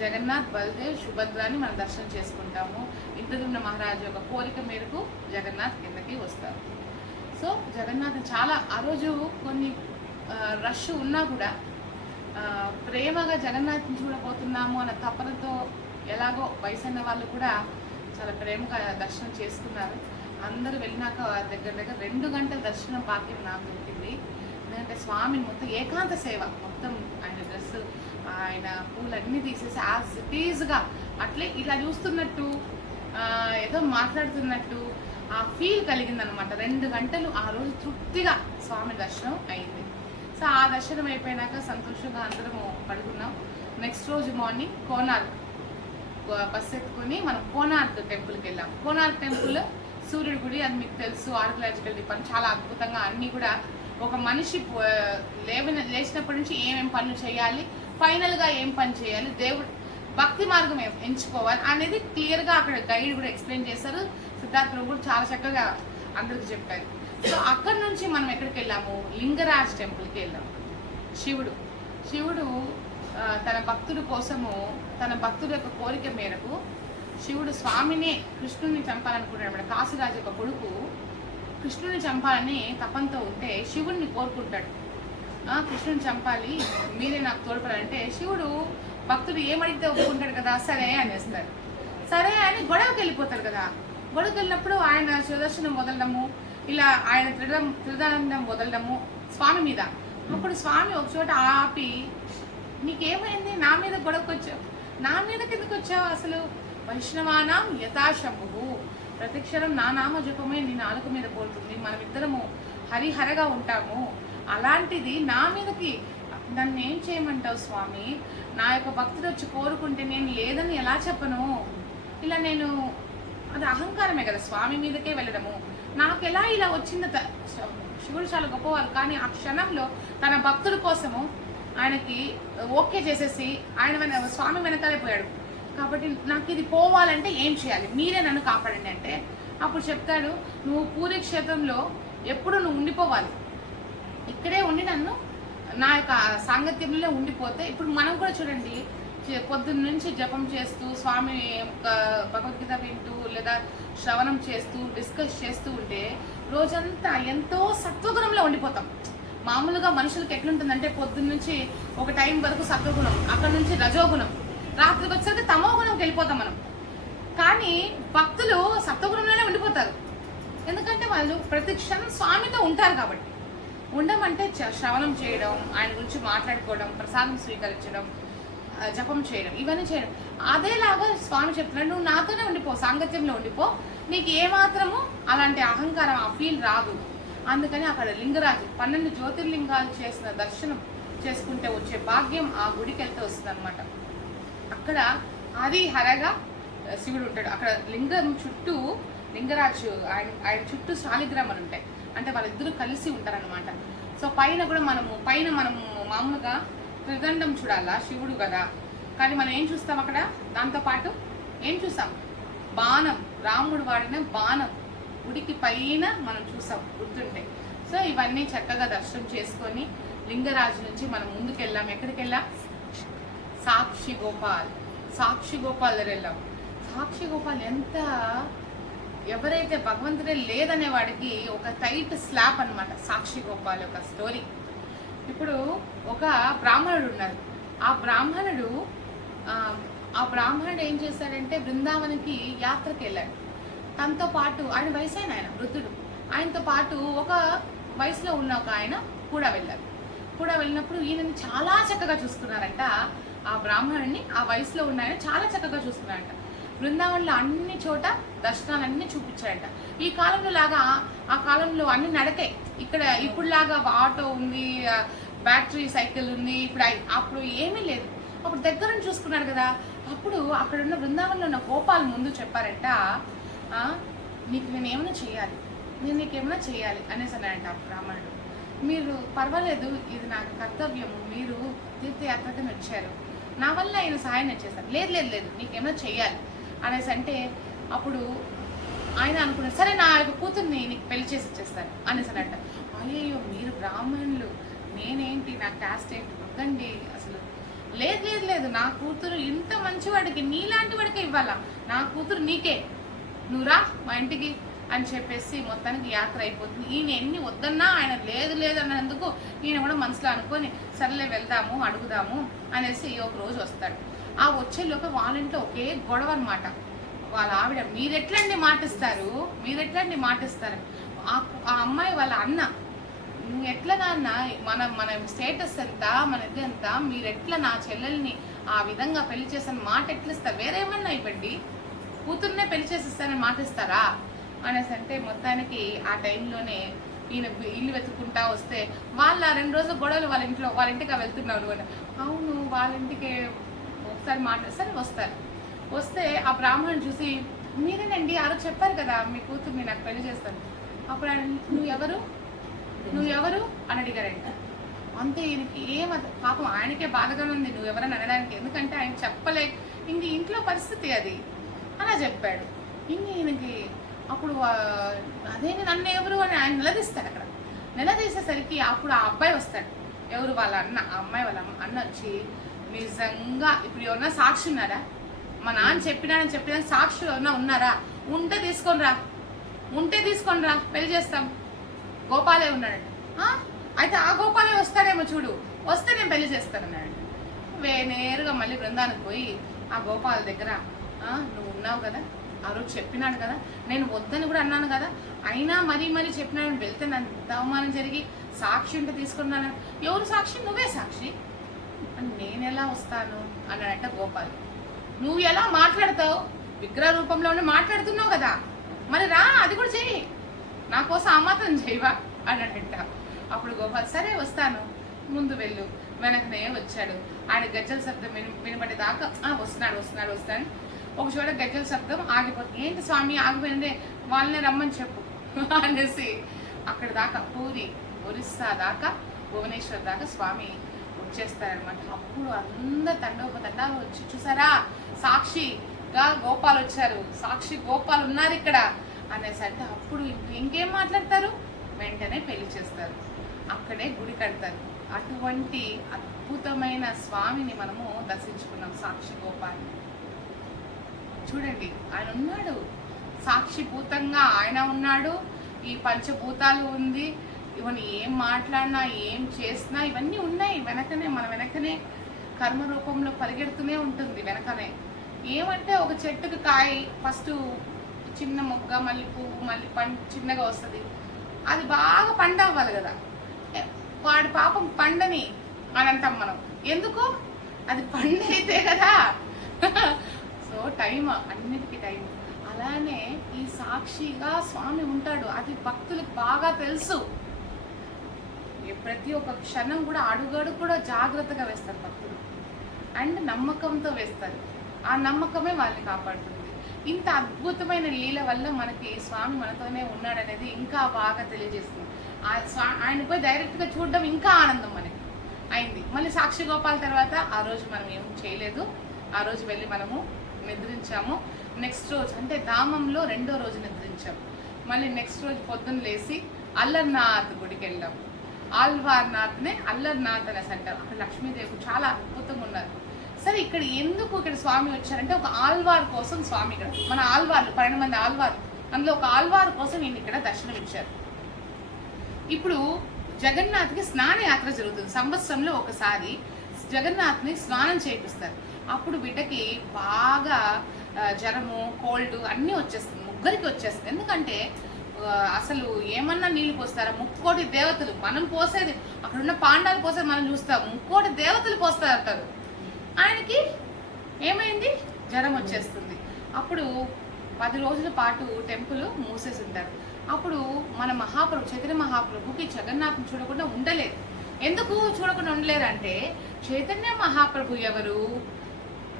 జగన్నాథ్, బలదేవ్, సుభద్రాని మనం దర్శనం చేసుకుంటాము. ఇంద్రదుమ్న మహారాజు యొక్క కోరిక మేరకు జగన్నాథ్ కిందకి వస్తారు. సో జగన్నాథ్ చాలా ఆ రోజు కొన్ని రష్ ఉన్నా కూడా ప్రేమగా జగన్నాథ్ని చూడబోతున్నాము అన్న తపనతో ఎలాగో వయసైన వాళ్ళు కూడా చాలా ప్రేమగా దర్శనం చేసుకున్నారు. అందరూ వెళ్ళినాక దగ్గర 2 గంటల దర్శనం భాగ్యం నాకు దొరికింది. ఎందుకంటే స్వామిని మొత్తం ఏకాంత సేవ, మొత్తం ఆయన డ్రెస్, ఆయన పూలన్నీ తీసేసి యాజ్ ఇట్ ఈజ్గా అట్లే ఇలా చూస్తున్నట్టు, ఏదో మాట్లాడుతున్నట్టు ఆ ఫీల్ కలిగిందనమాట. 2 గంటలు ఆ రోజు తృప్తిగా స్వామి దర్శనం అయింది. సో ఆ దర్శనం అయిపోయినాక సంతోషంగా అందరం పడుకున్నాం. నెక్స్ట్ రోజు మార్నింగ్ కోనార్క్ బస్ ఎత్తుకొని మనం కోనార్క్ టెంపుల్కి వెళ్ళాం. కోనార్క్ టెంపుల్ సూర్యుడి గుడి, అది మీకు తెలుసు, ఆర్కియలాజికల్ డిపార్ట్మెంట్ చాలా అద్భుతంగా అన్నీ కూడా ఒక మనిషి లేచినప్పటి నుంచి ఏమేం పనులు చేయాలి, ఫైనల్గా ఏం పని చేయాలి, దేవుడు భక్తి మార్గం ఎంచుకోవాలి అనేది క్లియర్గా అక్కడ గైడ్ కూడా ఎక్స్ప్లెయిన్ చేశారు. సిద్ధార్థులు కూడా చాలా చక్కగా అందరికి చెప్పారు. సో అక్కడ నుంచి మనం ఎక్కడికి వెళ్ళాము, లింగరాజ్ టెంపుల్కి వెళ్ళాము. శివుడు తన భక్తుడి కోసము, తన భక్తుడి యొక్క కోరిక మేరకు శివుడు స్వామిని, కృష్ణుని చంపాలనుకుంటాడు. కాశీరాజు యొక్క కొడుకు కృష్ణుని చంపాలని తపంతో ఉంటే శివుడిని కోరుకుంటాడు, కృష్ణుని చంపాలి, మీరే నాకు తోడ్పడాలంటే శివుడు భక్తుడు ఏమడిగితే ఒప్పుకుంటాడు కదా, సరే అనేస్తాడు. సరే అని గొడవకి వెళ్ళిపోతాడు కదా. గొడవకి వెళ్ళినప్పుడు ఆయన సుదర్శనం వదలడము, ఇలా ఆయన త్రిదండం వదలడము స్వామి మీద, అప్పుడు స్వామి ఒక చోట ఆపి, నీకేమైంది, నా మీద గొడవకొచ్చావు, నా మీద కిందకు వచ్చావు, అసలు వైష్ణవానాం యథాశంభు, ప్రతిక్షణం నా నామ జపమే నీ నాలుక మీద పోతుంది, మనమిద్దరము హరిహరగా ఉంటాము, అలాంటిది నా మీదకి నన్ను ఏం చేయమంటావు స్వామి, నా యొక్క భక్తుడు వచ్చి కోరుకుంటే నేను లేదని ఎలా చెప్పను, ఇలా నేను, అది అహంకారమే కదా స్వామి మీదకే వెళ్ళడము, నాకు ఎలా ఇలా వచ్చిందో. శివుడు చాలా గొప్పవారు, కానీ ఆ క్షణంలో తన భక్తుడి కోసము ఆయనకి ఓకే చేసేసి ఆయన స్వామి వెనకాలే పోయాడు. కాబట్టి నాకు ఇది పోవాలంటే ఏం చేయాలి, మీరే నన్ను కాపాడండి అంటే అప్పుడు చెప్తాడు, నువ్వు పూరి క్షేత్రంలో ఎప్పుడు నువ్వు ఉండిపోవాలి, ఇక్కడే ఉండి నన్ను నా యొక్క సాంగత్యంలో ఉండిపోతే. ఇప్పుడు మనం కూడా చూడండి, పొద్దున్న నుంచి జపం చేస్తూ స్వామి భగవద్గీత వింటూ లేదా శ్రవణం చేస్తూ డిస్కస్ చేస్తూ ఉంటే రోజంతా ఎంతో సత్వగుణంలో ఉండిపోతాం. మామూలుగా మనుషులకి ఎట్లుంటుందంటే పొద్దున్న నుంచి ఒక టైం వరకు సత్వగుణం, అక్కడ నుంచి రజోగుణం, రాత్రికి వచ్చేసరికి తమో గుణంకి వెళ్ళిపోతాం మనం. కానీ భక్తులు సత్వగుణంలోనే ఉండిపోతారు, ఎందుకంటే వాళ్ళు ప్రతి క్షణం స్వామితో ఉంటారు కాబట్టి. ఉండమంటే శ్రవణం చేయడం, ఆయన గురించి మాట్లాడుకోవడం, ప్రసాదం స్వీకరించడం, జపం చేయడం, ఇవన్నీ చేయడం. అదేలాగా స్వామి చెప్తున్నాడు, నువ్వు నాతోనే ఉండిపో, సాంగత్యంలో ఉండిపో, నీకు ఏమాత్రము అలాంటి అహంకారం ఆ ఫీల్ రాదు. అందుకని అక్కడ లింగరాజు 12 జ్యోతిర్లింగాలు చేసిన దర్శనం చేసుకుంటే వచ్చే భాగ్యం ఆ గుడికి వెళ్తే వస్తుంది అనమాట. అక్కడ ఆది హరగా శివుడు ఉంటాడు. అక్కడ లింగం చుట్టూ లింగరాజు ఆయన చుట్టూ శాలిగ్రామాలు ఉంటాయి, అంటే వాళ్ళిద్దరూ కలిసి ఉంటారనమాట. సో పైన మనము మామూలుగా త్రిదండం చూడాలా, శివుడు కదా, కానీ మనం ఏం చూస్తాం అక్కడ, దాంతోపాటు ఏం చూసాం, బాణం, రాముడు వాడిన బాణం గుడికి పైన మనం చూసాం గుర్తుంటే. సో ఇవన్నీ చక్కగా దర్శనం చేసుకొని లింగరాజు నుంచి మనం ముందుకెళ్ళాం. ఎక్కడికి వెళ్ళాం, సాక్షి గోపాల్ దగ్గర వెళ్ళాం. సాక్షి గోపాల్ ఎంత, ఎవరైతే భగవంతుడే లేదనే వాడికి ఒక టైట్ స్లాప్ అనమాట సాక్షి గోపాల్ యొక్క స్టోరీ. ఇప్పుడు ఒక బ్రాహ్మణుడు ఉన్నారు. ఆ బ్రాహ్మణుడు ఏం చేశాడంటే బృందావనికి యాత్రకి వెళ్ళాడు. తనతో పాటు ఆయన వయసు ఆయన వృద్ధుడు, ఆయనతో పాటు ఒక వయసులో ఉన్న ఒక ఆయన కూడా వెళ్ళినప్పుడు ఈయనని చాలా చక్కగా చూసుకున్నారంట. ఆ బ్రాహ్మణుడిని ఆ వయసులో ఉన్న ఆయన చాలా చక్కగా చూసుకున్నారంట. బృందావనంలో అన్ని చోట దర్శనాలన్నీ చూపించాడంట. ఈ కాలంలో లాగా ఆ కాలంలో అన్ని నడకే, ఇప్పుడు లాగా ఆటో ఉంది, బ్యాటరీ సైకిల్ ఉంది, అప్పుడు ఏమీ లేదు. అప్పుడు దగ్గర నుంచి చూసుకున్నాడు కదా. అప్పుడు అక్కడ ఉన్న బృందావనంలో ఉన్న గోపాల్ ముందు చెప్పారంట, నీకేమైనా చేయాలి అనేసి అన్నాడంట ఆ బ్రాహ్మణుడు. మీరు పర్వాలేదు, ఇది నాకు కర్తవ్యము, మీరు తీర్థయాత్రకని వచ్చారు, నా వల్ల ఆయన సహాయం చేశారు, లేదు నీకేమైనా చేయాలి అనేసి అంటే అప్పుడు ఆయన అనుకున్నాడు, సరే నా యొక్క కూతుర్ని నీకు పెళ్లి చేసి ఇచ్చేస్తాను అనేసి అనంట. అయ్యో మీరు బ్రాహ్మణులు, నేనేంటి, నా క్యాస్ట్ ఏంటి, వద్దండి అసలు, లేదు నా కూతురు ఇంత మంచివాడికి, నీలాంటి వాడికే ఇవ్వాలా, నా కూతురు నీకే, నువ్వు రా మా ఇంటికి అని చెప్పేసి మొత్తానికి యాత్ర అయిపోతుంది. ఈయన ఎన్ని వద్దన్నా ఆయన లేదు అన్నందుకు ఈయన కూడా మనసులో అనుకొని సర్లే వెళ్దాము అడుగుదాము అనేసి ఒక రోజు వస్తాడు. ఆ వచ్చేలోపు వాళ్ళ ఇంట్లో ఒకే గొడవ అనమాట. వాళ్ళ ఆవిడ, మీరెట్లండి మాటిస్తారు, ఆ అమ్మాయి వాళ్ళ అన్న, నువ్వు ఎట్లా నాన్న, మన స్టేటస్ ఎంత, మన ఇది ఎంత, మీరెట్లా నా చెల్లెల్ని ఆ విధంగా పెళ్లి చేసిన మాట ఎట్లా ఇస్తారు, వేరేమన్నా ఇవ్వండి, కూతుర్నే పెళ్లి చేసిస్తానని మాట ఇస్తారా అనేసి అంటే మొత్తానికి ఆ టైంలోనే ఈయన ఇల్లు వెతుక్కుంటా వస్తే వాళ్ళ 2 రోజుల గొడవలు వాళ్ళ ఇంటికి వెళ్తున్నావు అని. అవును, వాళ్ళ ఇంటికి ఒకసారి మాట్లాడిస్తే వస్తే ఆ బ్రాహ్మణుని చూసి, మీరేనండి ఆ రోజు చెప్పారు కదా మీ కూతుర్ని నాకు పెళ్లి చేస్తాను, అప్పుడు ఆయన నువ్వు ఎవరు అని అడిగారంట. అంతే ఈయనకి పాపం ఆయనకే బాధగానే ఉంది నువ్వెవరని అనడానికి, ఎందుకంటే ఆయన చెప్పలేక ఇంక ఇంట్లో పరిస్థితి అది అలా చెప్పాడు. ఈయనకి అప్పుడు అదేంటి నన్ను ఎవరు అని ఆయన నిలదీస్తాడు. అక్కడ నిలదీసేసరికి అప్పుడు ఆ అబ్బాయి వస్తాడు, ఎవరు వాళ్ళ అన్న, ఆ అమ్మాయి వాళ్ళ అన్న వచ్చి, నిజంగా ఇప్పుడు ఎవరన్నా సాక్షి ఉన్నారా, మా నాన్న చెప్పినా సాక్షి ఎవరన్నా ఉన్నారా, ఉంటే తీసుకొని రా పెళ్లి చేస్తాం, గోపాలే ఉన్నాడంట. అయితే ఆ గోపాలే వస్తాడేమో చూడు, వస్తే నేను పెళ్లి చేస్తానన్నాడు. నేరుగా మళ్ళీ బృందానికి పోయి ఆ గోపాల దగ్గర, నువ్వు ఉన్నావు కదా, ఆ రోజు చెప్పినాడు కదా, నేను వద్దని కూడా అన్నాను కదా, అయినా మరీ మరీ చెప్పినాడు, వెళ్తే నన్ను అవమానం జరిగి సాక్షి ఉంటే తీసుకున్నాను. ఎవరు సాక్షి? నువ్వే సాక్షి అని. నేను ఎలా వస్తాను అన్నాడంట గోపాల్. నువ్వు ఎలా మాట్లాడతావు? విగ్రహ రూపంలోనే మాట్లాడుతున్నావు కదా, మరి రా, అది కూడా చెయ్యి, నా కోసం ఆ మాత్రం చేయవా అన్నాడంట. అప్పుడు గోపాల్ సరే వస్తాను, ముందు వెళ్ళు. వెనకనే వచ్చాడు. ఆయన గజ్జల శబ్దం వినబడేదాకా వస్తున్నాడు వస్తున్నాడు వస్తాను. ఒక చోట గజ్జల శబ్దం ఆగిపోతుంది. ఏంటి స్వామి ఆగిపోయిందే, వాళ్ళనే రమ్మని చెప్పు అనేసి అక్కడ దాకా పూరి ఒరిస్సా దాకా భువనేశ్వర్ దాకా స్వామి వచ్చేస్తారనమాట. అప్పుడు అందరు తండాలు వచ్చి చూసారా సాక్షిగా గోపాల్ వచ్చారు, సాక్షి గోపాల్ ఉన్నారు ఇక్కడ అనేసి అంటే అప్పుడు ఇంకేం మాట్లాడతారు, వెంటనే పెళ్లి చేస్తారు, అక్కడే గుడి కడతారు. అటువంటి అద్భుతమైన స్వామిని మనము దర్శించుకున్నాం, సాక్షి గోపాల్. చూడండి, ఆయన ఉన్నాడు, సాక్షిభూతంగా ఆయన ఉన్నాడు, ఈ పంచభూతాలు ఉంది, ఇవన్నీ ఏం మాట్లాడినా ఏం చేసినా ఇవన్నీ ఉన్నాయి వెనకనే, మన వెనకనే కర్మ రూపంలో పరిగెడుతూనే ఉంటుంది వెనకనే. ఏమంటే ఒక చెట్టుకి కాయ ఫస్ట్ చిన్న మొగ్గ, మళ్ళీ పువ్వు, మళ్ళీ చిన్నగా వస్తుంది, అది బాగా పండు అవ్వాలి కదా, వాడి పాపం పండని అని అంటాం మనం. ఎందుకు? అది పండు అయితే కదా. సో టైం, అన్నిటికీ టైం. అలానే ఈ సాక్షిగా స్వామి ఉంటాడు, అది భక్తులకు బాగా తెలుసు. ప్రతి ఒక్క క్షణం కూడా అడుగడుగు కూడా జాగ్రత్తగా వేస్తారు భక్తులు, అండ్ నమ్మకంతో వేస్తారు. ఆ నమ్మకమే వాళ్ళని కాపాడుతుంది. ఇంత అద్భుతమైన లీల వల్ల మనకి స్వామి మనతోనే ఉన్నాడనేది ఇంకా బాగా తెలియజేస్తుంది. ఆయన పోయి డైరెక్ట్గా చూడడం ఇంకా ఆనందం మనకి అయింది. మళ్ళీ సాక్షి గోపాల్ తర్వాత ఆ రోజు మనం ఏం చేయలేదు, ఆ రోజు వెళ్ళి మనము నిద్రించాము. నెక్స్ట్ రోజు అంటే ధామంలో రెండో రోజు నిద్రించాము. మళ్ళీ నెక్స్ట్ రోజు పొద్దున్న లేచి అల్లర్నాథ్ గుడికి వెళ్ళాము. ఆల్వార్నాథ్నే అల్లర్నాథ్ అనేసి అంటారు. అక్కడ లక్ష్మీదేవి చాలా అద్భుతంగా ఉన్నారు. సరే ఇక్కడ ఎందుకు ఇక్కడ స్వామి వచ్చారంటే ఒక ఆల్వార్ కోసం స్వామి ఇక్కడ, మన ఆల్వార్లు 12 మంది ఆల్వార్లు, అందులో ఒక ఆల్వార్ కోసం ఈయన ఇక్కడ దర్శనం ఇచ్చారు. ఇప్పుడు జగన్నాథ్కి స్నానయాత్ర జరుగుతుంది, సంవత్సరంలో ఒకసారి జగన్నాథ్ని స్నానం చేయిస్తారు. అప్పుడు బిడ్డకి బాగా జ్వరము, కోల్డ్ అన్నీ వచ్చేస్తుంది, ముగ్గురికి వచ్చేస్తుంది. ఎందుకంటే అసలు ఏమన్నా నీళ్లు పోస్తారా? 3 కోటి దేవతలు, మనం పోసేది అక్కడున్న పాండాలు పోసేది మనం చూస్తాం, 3 కోటి దేవతలు పోస్తారు అంటారు. ఆయనకి ఏమైంది? జ్వరం వచ్చేస్తుంది. అప్పుడు 10 రోజుల పాటు టెంపుల్ మూసేసి ఉంటారు. అప్పుడు మన మహాప్రభు చైతన్య మహాప్రభుకి జగన్నాథ్ని చూడకుండా ఉండలేదు. ఎందుకు చూడకుండా ఉండలేరు అంటే, చైతన్య మహాప్రభు ఎవరు?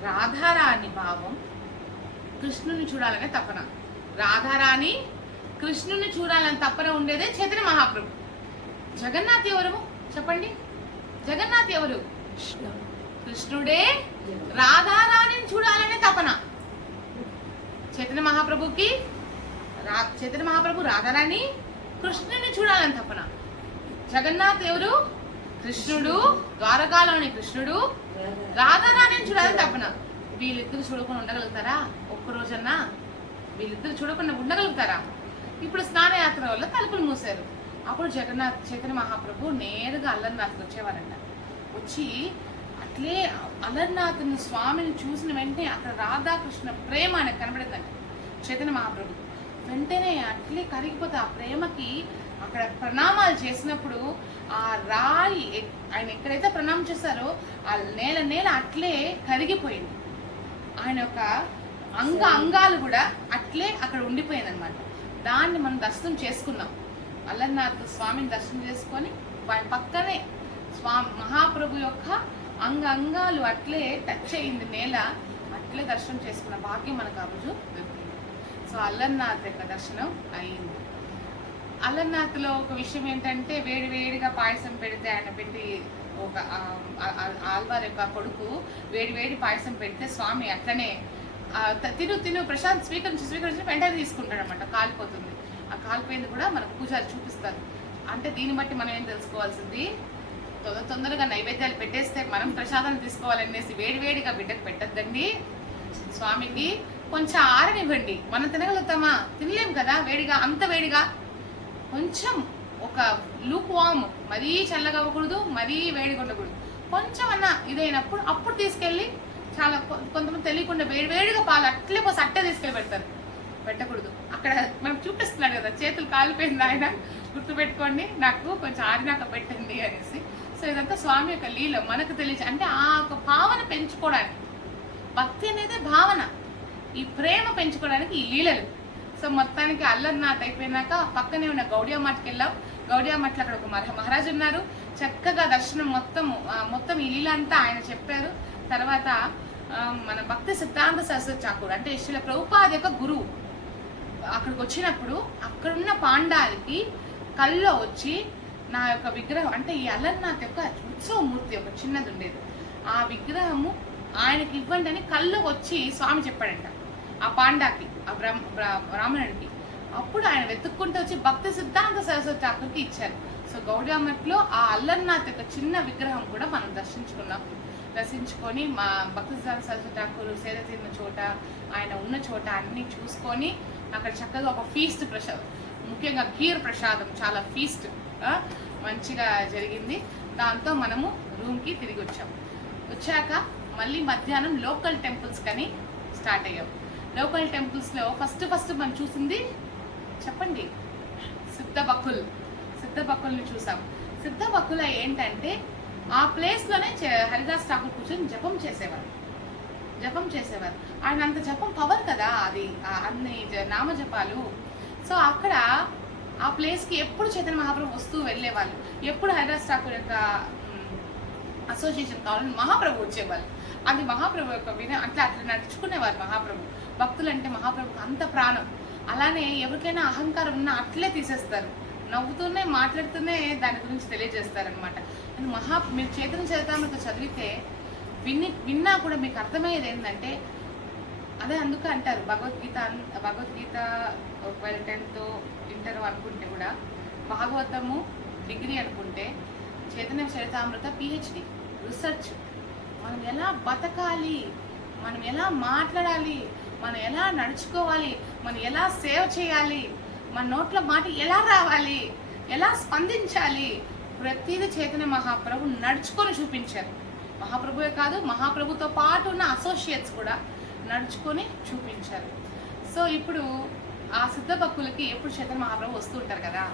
రాధారాణి భావం, కృష్ణుని చూడాలనే తపన. రాధారాణి కృష్ణుని చూడాలని తపన ఉండేదే చైతన్య మహాప్రభు. జగన్నాథ్ ఎవరు చెప్పండి? జగన్నాథ్ ఎవరు? కృష్ణుడే. రాధారాణిని చూడాలనే తపన చైతన్య మహాప్రభుకి. చైతన్య మహాప్రభు రాధారాణి, కృష్ణుని చూడాలని తపన. జగన్నాథ్ ఎవరు? కృష్ణుడు, ద్వారకాలోని కృష్ణుడు. రాధారాణిని చూడాలని తపన. వీళ్ళిద్దరు చూడకుండా ఉండగలుగుతారా? ఒక్కరోజన్నా వీళ్ళిద్దరు చూడకుండా ఉండగలుగుతారా? ఇప్పుడు స్నానయాత్ర వల్ల తలుపులు మూసారు. అప్పుడు చైతన్య మహాప్రభు నేరుగా అల్లర్నాథ్కి వచ్చేవారంట. వచ్చి అట్లే అల్లర్నాథ్ని స్వామిని చూసిన వెంటనే అక్కడ రాధాకృష్ణ ప్రేమ అనేది కనబడిందంట చైతన్య మహాప్రభు. వెంటనే అట్లే కరిగిపోతే ఆ ప్రేమకి అక్కడ ప్రణామాలు చేసినప్పుడు ఆ రాయి ఆయన ఎక్కడైతే ప్రణామం చేశారో ఆ నేల అట్లే కరిగిపోయింది. ఆయన యొక్క అంగాలు కూడా అట్లే అక్కడ ఉండిపోయింది అనమాట. దాన్ని మనం దర్శనం చేసుకున్నాం. అల్లర్నాథ్ స్వామిని దర్శనం చేసుకొని వారి పక్కనే మహాప్రభు యొక్క అంగాలు అట్లే టచ్ అయింది నేల, అట్లే దర్శనం చేసుకున్న భాగ్యం మనకు ఆ రోజు దొరికింది. సో అల్లర్నాథ్ యొక్క దర్శనం అయింది. అల్లర్నాథ్లో ఒక విషయం ఏంటంటే, వేడిగా పాయసం పెడితే ఆయన పెట్టి ఒక ఆల్వార్ యొక్క కొడుకు వేడి పాయసం పెడితే స్వామి అట్లనే తిను ప్రశాంత్ స్వీకరించి వెంటనే తీసుకుంటాడు అనమాట. కాలిపోతుంది. ఆ కాలిపోయింది కూడా మనకు పూజారి చూపిస్తారు. అంటే దీన్ని బట్టి మనం ఏం తెలుసుకోవాల్సింది, తొందరగా నైవేద్యాలు పెట్టేస్తే మనం ప్రసాదాన్ని తీసుకోవాలనేసి వేడిగా బిడ్డకు పెట్టద్దండి. స్వామికి కొంచెం ఆరనివ్వండి. మనం తినగలుగుతామా? తినలేం కదా వేడిగా, అంత వేడిగా. కొంచెం ఒక లూక్ వామ్, మరీ చల్లగా అవ్వకూడదు, మరీ వేడిగా ఉండకూడదు. కొంచెం అన్న ఇదైనప్పుడు అప్పుడు తీసుకెళ్ళి, చాలా కొంతమంది తెలియకుండా వేడిగా పాలు అట్లే పోసి అట్టే తీసుకెళ్ళి పెడతారు. పెట్టకూడదు. అక్కడ మనం చూపిస్తున్నాడు కదా, చేతులు కాలిపోయింది ఆయన, గుర్తుపెట్టుకోండి, నాకు కొంచెం ఆరినాక పెట్టండి అనేసి. సో ఇదంతా స్వామి యొక్క లీల మనకు తెలియదు. అంటే ఆ ఒక భావన పెంచుకోవడానికి, భక్తి అనేది భావన, ఈ ప్రేమ పెంచుకోవడానికి ఈ లీలలు. సో మొత్తానికి అల్లర్నాథ్ అయిపోయినాక పక్కనే ఉన్న గౌడియా మఠకి వెళ్ళాం. గౌడియా మఠలో అక్కడ ఒక మహారాజు ఉన్నారు. చక్కగా దర్శనం మొత్తం ఈ లీల అంతా ఆయన చెప్పారు. తర్వాత మన భక్తి సిద్ధాంత సరస్వతి ఠాకూర్ అంటే శ్రీల ప్రభుపాద యొక్క గురువు అక్కడికి వచ్చినప్పుడు అక్కడున్న పాండాలకి కల్లో వచ్చి నా యొక్క విగ్రహం అంటే ఈ అల్లర్నాథ్ యొక్క ఉత్సవమూర్తి ఒక చిన్నది ఉండేది, ఆ విగ్రహము ఆయనకి ఇవ్వండి అని కల్లో వచ్చి స్వామి చెప్పాడంట ఆ పాండాకి, ఆ బ్రాహ్మణుడికి. అప్పుడు ఆయన వెతుక్కుంటూ వచ్చి భక్తి సిద్ధాంత సరస్వతి ఠాకూర్కి ఇచ్చారు. సో గౌడియా మఠలో ఆ అల్లర్నాథ్ యొక్క చిన్న విగ్రహం కూడా మనం దర్శించుకొని మా భక్తి సిద్ధాంత సరస్వతి ఠాకూర్ సేద తిన్న చోట, ఆయన ఉన్న చోట అన్ని చూసుకొని అక్కడ చక్కగా ఒక ఫీస్ట్ ప్రసాదం, ముఖ్యంగా ఖీర్ ప్రసాదం చాలా ఫీస్ట్ మంచిగా జరిగింది. దాంతో మనము రూమ్కి తిరిగి వచ్చాక మళ్ళీ మధ్యాహ్నం లోకల్ టెంపుల్స్ కానీ స్టార్ట్ అయ్యాం. లోకల్ టెంపుల్స్లో ఫస్ట్ మనం చూసింది చెప్పండి, సిద్ధబక్కుల్ని చూసాం. సిద్ధబక్కుల ఏంటంటే ఆ ప్లేస్లోనే హరిదాస్ ఠాకూర్ కూర్చొని జపం చేసేవారు. ఆయన అంత జపం పవర్ కదా, అది అన్ని నామజపాలు. సో అక్కడ ఆ ప్లేస్కి ఎప్పుడు చైతన్య మహాప్రభు వస్తూ వెళ్ళేవాళ్ళు, ఎప్పుడు హరిదాస్ ఠాకూర్ యొక్క అసోసియేషన్ కావాలని మహాప్రభు వచ్చేవాళ్ళు. అది మహాప్రభు యొక్క అట్లా నడుచుకునేవారు మహాప్రభు. భక్తులు అంటే మహాప్రభుకి అంత ప్రాణం. అలానే ఎవరికైనా అహంకారం ఉన్నా అట్లే తీసేస్తారు, నవ్వుతూనే మాట్లాడుతూనే దాని గురించి తెలియజేస్తారనమాట. మీరు చైతన్య చరితామృత చదివితే విన్నా కూడా మీకు అర్థమయ్యేది ఏంటంటే అదే. అందుకే అంటారు భగవద్గీత ఒకవేళ 10th ఇంటర్ అనుకుంటే కూడా, భాగవతము డిగ్రీ అనుకుంటే, చైతన్య చరితామృత PhD రీసెర్చ్. మనం ఎలా బతకాలి, మనం ఎలా మాట్లాడాలి, మనం ఎలా నడుచుకోవాలి, మనం ఎలా సేవ్ చేయాలి, మన నోట్ల మాట ఎలా రావాలి, ఎలా స్పందించాలి, ప్రతిదీ చైతన్య మహాప్రభు నడుచుకొని చూపించారు. మహాప్రభువే కాదు, మహాప్రభుతో పాటు ఉన్న అసోసియేట్స్ కూడా నడుచుకొని చూపించారు. సో ఇప్పుడు ఆ సిద్ధభక్తులకి ఎప్పుడు చైతన్య మహాప్రభు వస్తూ ఉంటారు కదా.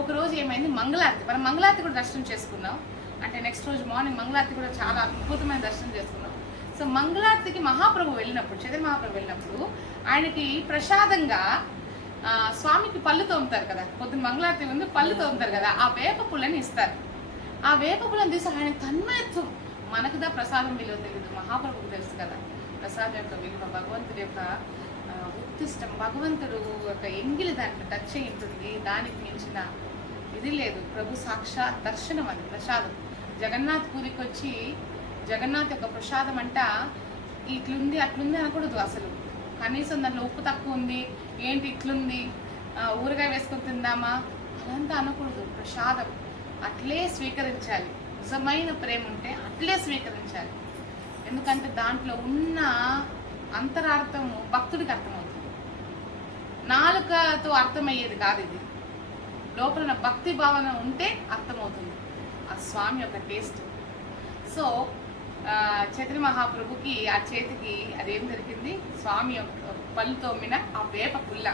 ఒకరోజు ఏమైంది, మంగళారతి, మనం మంగళారతి కూడా దర్శనం చేసుకున్నాం. అంటే నెక్స్ట్ రోజు మార్నింగ్ మంగళారతి కూడా చాలా అద్భుతమైన దర్శనం చేసుకున్నాం. సో మంగళారతికి మహాప్రభు వెళ్ళినప్పుడు, చైతన్య మహాప్రభు వెళ్ళినప్పుడు ఆయనకి ప్రసాదంగా స్వామికి పళ్ళు తోముతారు కదా, పొద్దున్న మంగళారతి ముందు పళ్ళు తోముతారు కదా, ఆ వేప పుల్లని ఇస్తారు. ఆ వేప పుల్లని తీసి ఆయన తన్మయత్వం, మనకుదా ప్రసాదం విలువ తెలియదు, మహాప్రభుకు తెలుసు కదా ప్రసాదం యొక్క విలువ, భగవంతుడి యొక్క ఉత్తిష్టం, భగవంతుడు యొక్క ఎంగిలి దాంట్లో టచ్ అయి ఉంటుంది. దానికి మించిన ఇది లేదు. ప్రభు సాక్షాత్ దర్శనం అది ప్రసాదం. జగన్నాథ్ పూరికి వచ్చి జగన్నాథ్ యొక్క ప్రసాదం అంట ఇట్లుంది అట్లుంది అనకూడదు అసలు. కనీసం దాంట్లో ఉప్పు తక్కువ ఉంది, ఏంటి ఇట్లుంది, ఊరగాయ వేసుకొని తిందామా, అదంతా అనకూడదు. ప్రసాదం అట్లే స్వీకరించాలి. నిజమైన ప్రేమ ఉంటే అట్లే స్వీకరించాలి. ఎందుకంటే దాంట్లో ఉన్న అంతరార్థము భక్తుడికి అర్థమవుతుంది, నాలుకతో అర్థమయ్యేది కాదు. ఇది లోపల భక్తి భావన ఉంటే అర్థమవుతుంది ఆ స్వామి యొక్క టేస్ట్. సో చైతన్య మహాప్రభుకి ఆ చేతికి అదేం దొరికింది, స్వామి యొక్క పళ్ళు తోమిన ఆ వేప పుల్ల.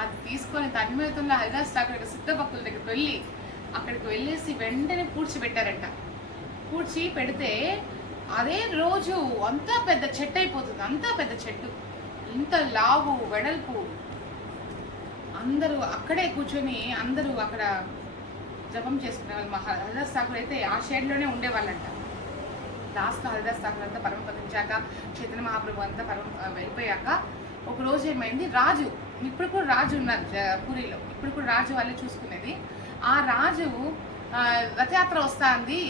అది తీసుకొని తన్మయతంలో హరిదాస్ ఠాకూర్ సిద్ధభక్తుల దగ్గరికి వెళ్ళి అక్కడికి వెళ్ళేసి వెంటనే పూడ్చిపెట్టారంట. పూడ్చి పెడితే అదే రోజు అంతా పెద్ద చెట్టు అయిపోతుంది. అంతా పెద్ద చెట్టు, ఇంత లావు వెడల్పు. అందరూ అక్కడే కూర్చొని అందరూ అక్కడ జపం చేసుకునే వాళ్ళు. హరిదాస్ ఠాకూర్ అయితే ఆ షేడ్లోనే ఉండేవాళ్ళంట. లాస్ట్లో హరిదాస్ ఠాకూర్ అంతా పరమపదించాక, చైతన్య మహాప్రభు అంతా వెళ్ళిపోయాక ఒకరోజు ఏమైంది, రాజు, ఇప్పుడు కూడా రాజు ఉన్నారు పూరిలో, ఇప్పుడు కూడా రాజు వాళ్ళే చూసుకునేది. ఆ రాజు రథయాత్ర వస్తుంది,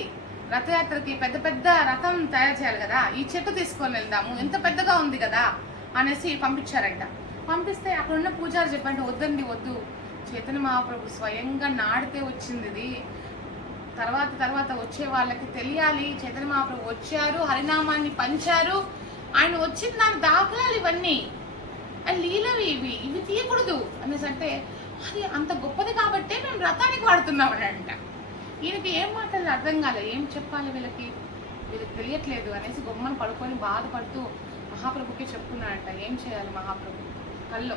రథయాత్రకి పెద్ద పెద్ద రథం తయారు చేయాలి కదా, ఈ చెట్టు తీసుకొని వెళ్దాము, ఎంత పెద్దగా ఉంది కదా అనేసి పంపించారంట. పంపిస్తే అక్కడ ఉన్న పూజారి చెప్పండి, వద్దండి వద్దు, చైతన్య మహాప్రభు స్వయంగా నాడితే వచ్చింది ఇది, తర్వాత వచ్చే వాళ్ళకి తెలియాలి చైతన్య మహాప్రభు వచ్చారు, హరినామాన్ని పంచారు, ఆయన వచ్చిన దాని దాఖలాలు ఇవన్నీ, అది లీలవి, ఇవి తీయకూడదు అనేసి. అంటే అది అంత గొప్పది కాబట్టే మేము రథానికి వాడుతున్నాం అని అంట. ఈయనకి ఏం మాట్లాడాలి అర్థం కాలేదు, ఏం చెప్పాలి వీళ్ళకి తెలియట్లేదు అనేసి గొమ్మను పడుకొని బాధపడుతూ మహాప్రభుకి చెప్పుకున్నాడంట. ఏం చేయాలి మహాప్రభు కల్లో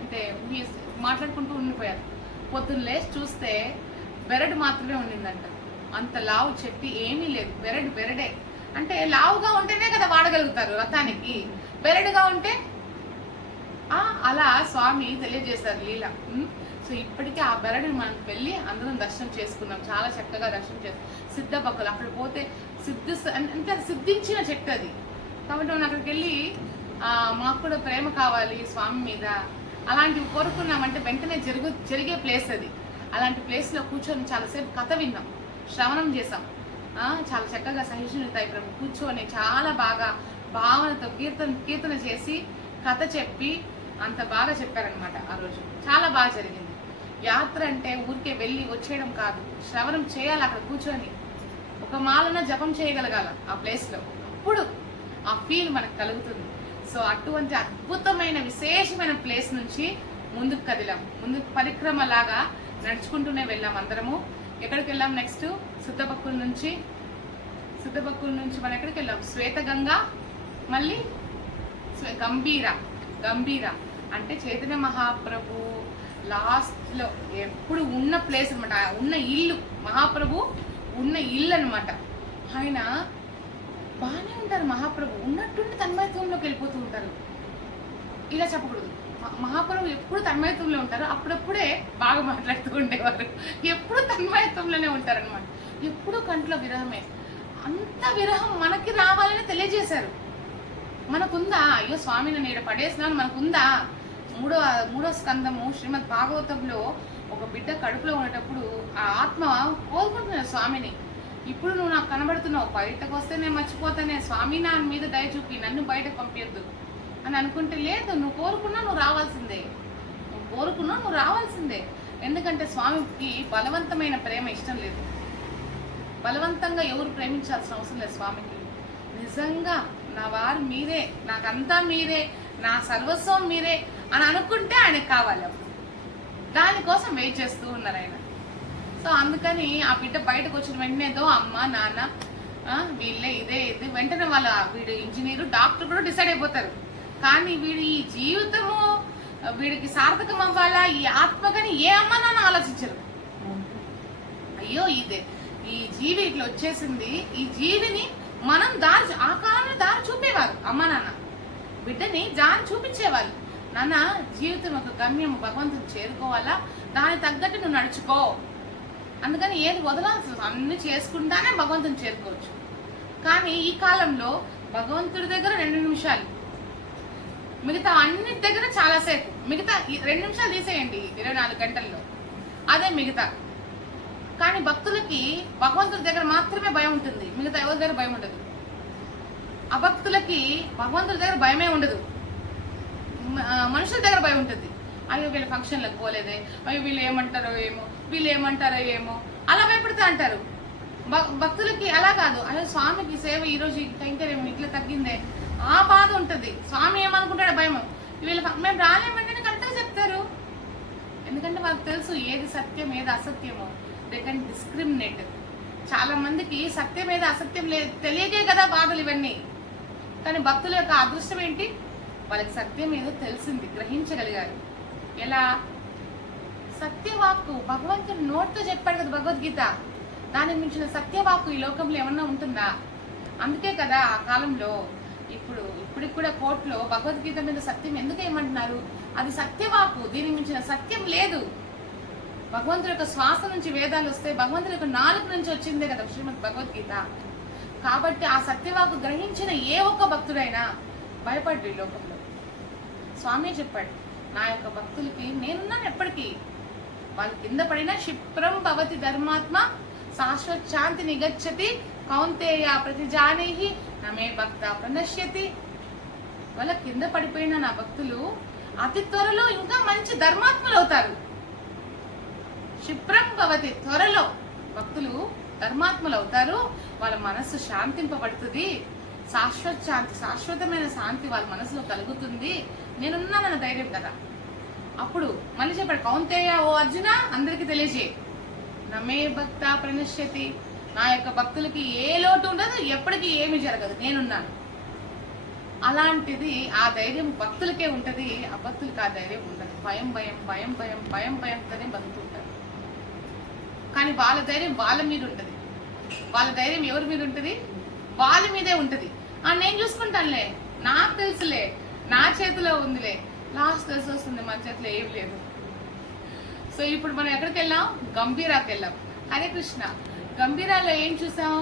అంటే మాట్లాడుకుంటూ ఉండిపోయారు. పొద్దున్న లేచి చూస్తే బెరడు మాత్రమే ఉండిందంట. అంత లావు చెట్టు ఏమీ లేదు, బెరడే. అంటే లావుగా ఉంటేనే కదా వాడగలుగుతారు రథానికి, బెరడుగా ఉంటే అలా స్వామి తెలియజేశారు లీల. సో ఇప్పటికీ ఆ బెరడుని మనం వెళ్ళి అందరం దర్శనం చేసుకున్నాం, చాలా చక్కగా దర్శనం చేసుకున్నాం. సిద్ధపక్కలు అక్కడ పోతే అంటే సిద్ధించిన చెట్టు అది. కాబట్టి మనం అక్కడికి వెళ్ళి మాకు కూడా ప్రేమ కావాలి స్వామి మీద అలాంటివి కోరుకున్నామంటే వెంటనే జరిగే ప్లేస్ అది. అలాంటి ప్లేస్లో కూర్చొని చాలాసేపు కథ విన్నాం, శ్రవణం చేసాం. చాలా చక్కగా సహిష్ణుతాయి కూర్చొని చాలా బాగా భావనతో కీర్తన చేసి కథ చెప్పి అంత బాగా చెప్పారనమాట. ఆ రోజు చాలా బాగా జరిగింది. యాత్ర అంటే ఊరికే వెళ్ళి వచ్చేయడం కాదు, శ్రవణం చేయాలి. అక్కడ కూర్చొని ఒక మాలన జపం చేయగలగాల ఆ ప్లేస్లో, అప్పుడు ఆ ఫీల్ మనకు కలుగుతుంది. సో అటువంటి అద్భుతమైన విశేషమైన ప్లేస్ నుంచి ముందుకు కదిలాం. ముందుకు పరిక్రమ లాగా నడుచుకుంటూనే వెళ్ళాం అందరము. ఎక్కడికి వెళ్ళాం నెక్స్ట్? సిద్ధపక్కుల నుంచి మనం ఎక్కడికి వెళ్ళాం? శ్వేతగంగా, మళ్ళీ గంభీర అంటే చైతన్య మహాప్రభు లాస్ట్లో ఎప్పుడు ఉన్న ప్లేస్ అనమాట, ఉన్న ఇల్లు, మహాప్రభు ఉన్న ఇల్లు అనమాట. ఆయన బాగానే ఉంటారు, మహాప్రభు ఉన్నట్టుండి తన్మయత్వంలోకి వెళ్ళిపోతూ ఉంటారు. ఇలా చెప్పకూడదు, మహాప్రభు ఎప్పుడు తన్మయత్వంలో ఉంటారు. అప్పుడప్పుడే బాగా మాట్లాడుతూ ఉండేవారు, ఎప్పుడు తన్మయత్వంలోనే ఉంటారనమాట. ఎప్పుడు కంట్లో విరహమే. అంత విరహం మనకి రావాలని తెలియజేశారు. మనకుందా? అయ్యో స్వామి నేను ఇక్కడ పడేసినాను మనకుందా? మూడో స్కందము శ్రీమద్ భాగవతంలో ఒక బిడ్డ కడుపులో ఉండేటప్పుడు ఆ ఆత్మ కోరుకుంటున్నాడు స్వామిని, ఇప్పుడు నువ్వు నాకు కనబడుతున్నావు, బయటకు వస్తే నేను మర్చిపోతానే, స్వామి నా మీద దయ చూపి నన్ను బయటకు పంపించద్దు అని అనుకుంటే, లేదు నువ్వు కోరుకున్నా నువ్వు రావాల్సిందే. ఎందుకంటే స్వామికి బలవంతమైన ప్రేమ ఇష్టం లేదు. బలవంతంగా ఎవరు ప్రేమించాల్సిన అవసరం లేదు స్వామికి. నిజంగా నా వారు మీరే, నాకంతా మీరే, నా సర్వస్వం మీరే అని అనుకుంటే ఆయనకు కావాలి. దానికోసం వెయిట్ చేస్తూ ఉన్నారు ఆయన. సో అందుకని ఆ బిడ్డ బయటకు వచ్చిన వెంటనేదో అమ్మ నాన్న వీళ్ళే ఇదే వెంటనే వీడు ఇంజనీరు డాక్టర్ కూడా డిసైడ్ అయిపోతారు. కానీ వీడి ఈ జీవితము వీడికి సార్థకం అవ్వాలా, ఈ ఆత్మకని ఏ అమ్మ నాన్న ఆలోచించరు. అయ్యో ఈ జీవి ఇట్లా వచ్చేసింది, ఈ జీవిని మనం ఆ కాలంలో దారి చూపేవారు అమ్మ నాన్న, బిడ్డని దారి చూపించేవాళ్ళు. నాన్న జీవితం ఒక గమ్యం, భగవంతుని చేరుకోవాలా, దానికి తగ్గట్టు నువ్వు నడుచుకో. అందుకని ఏది వదలాల్సి అన్ని చేసుకుంటానే భగవంతుని చేరుకోవచ్చు. కానీ ఈ కాలంలో భగవంతుడి దగ్గర 2 నిమిషాలు, మిగతా అన్నిటి దగ్గర చాలాసేపు. మిగతా 2 నిమిషాలు తీసేయండి 24 గంటల్లో, అదే మిగతా. కానీ భక్తులకి భగవంతుడి దగ్గర మాత్రమే భయం ఉంటుంది, మిగతా ఎవరి దగ్గర భయం ఉండదు. అభక్తులకి భగవంతుడి దగ్గర భయమే ఉండదు, మనుషుల దగ్గర భయం ఉంటుంది. అయ్యో వీళ్ళ ఫంక్షన్లకు పోలేదే, అయ్యో వీళ్ళు ఏమంటారో ఏమో అలా భయపడుతూ అంటారు. భక్తులకి అలా కాదు, అయ్యో స్వామికి సేవ ఈరోజు కైంకర్యం ఇట్లా తగ్గిందే, ఆ బాధ ఉంటుంది. స్వామి ఏమనుకుంటాడో భయం. వీళ్ళ మేము రాలేమంటే కరెక్ట్గా చెప్తారు, ఎందుకంటే వాళ్ళకి తెలుసు ఏది సత్యం ఏది అసత్యమో. They can discriminate. చాలా మందికి సత్యం ఏది అసత్యం లేదు తెలియకే కదా బాధలు ఇవన్నీ. కానీ భక్తుల యొక్క అదృష్టం ఏంటి, వాళ్ళకి సత్యం ఏదో తెలిసింది, గ్రహించగలిగారు. ఎలా? సత్యవాక్కు భగవంతుడు నోట్తో చెప్పాడు కదా భగవద్గీత, దానికి మించిన సత్యవాక్కు ఈ లోకంలో ఏమన్నా ఉంటుందా? అందుకే కదా ఆ కాలంలో ఇప్పటికి కూడా కోర్టులో భగవద్గీత మీద సత్యం ఎందుకు ఏమంటున్నారు? అది సత్యవాక్కు, దీనికి మించిన సత్యం లేదు. భగవంతుడి యొక్క శ్వాస నుంచి వేదాలు వస్తే భగవంతుడి యొక్క నాలుక నుంచి వచ్చిందే కదా శ్రీమద్ భగవద్గీత. కాబట్టి ఆ సత్యవాక్కు గ్రహించిన ఏ ఒక్క భక్తుడైనా భయపడ్డు ఈ లోకంలో. స్వామి చెప్పాడు, నా యొక్క భక్తులకి నేనున్నాను ఎప్పటికీ, వాళ్ళు కింద పడినా క్షిప్రం భవతి ధర్మాత్మ శాశ్వత శాంతి నిగచ్చతి కౌంతేయ ప్రతిజానేహి నమే భక్త ప్రణశ్యతి. వాళ్ళ కింద పడిపోయిన నా భక్తులు అతి త్వరలో ఇంకా మంచి ధర్మాత్మలు అవుతారు. క్షిప్రం భవతి, త్వరలో భక్తులు ధర్మాత్మలు అవుతారు, వాళ్ళ మనస్సు శాంతింపబడుతుంది, శాశ్వత శాంతి, శాశ్వతమైన శాంతి వాళ్ళ మనసులో కలుగుతుంది. నేనున్నానన్న ధైర్యం కదా. అప్పుడు మళ్ళీ చెప్పాడు, కౌంతేయ ఓ అర్జున అందరికి తెలియజేయి, నమే భక్త ప్రణశ్యతి, నా యొక్క భక్తులకి ఏ లోటు ఉండదు, ఎప్పటికీ ఏమి జరగదు, నేనున్నాను. అలాంటిది ఆ ధైర్యం భక్తులకే ఉంటుంది, అభక్తులకి ఆ ధైర్యం ఉండదు. భయం భయం భయం భయం భయం భయంతోనే బతుకుతుంటారు. కానీ వాళ్ళ ధైర్యం వాళ్ళ మీద ఉంటుంది. వాళ్ళ ధైర్యం ఎవరి మీద ఉంటుంది? వాళ్ళ మీదే ఉంటుంది. నేను చూసుకుంటానులే, నాకు తెలుసులే, నా చేతిలో ఉందిలే, లాస్ట్ తెలిసి వస్తుంది, మన చేతిలో ఏం లేదు. సో ఇప్పుడు మనం ఎక్కడికి వెళ్ళాం? గంభీరాకి వెళ్ళాం. హరే కృష్ణ. గంభీరాలో ఏం చూసాం?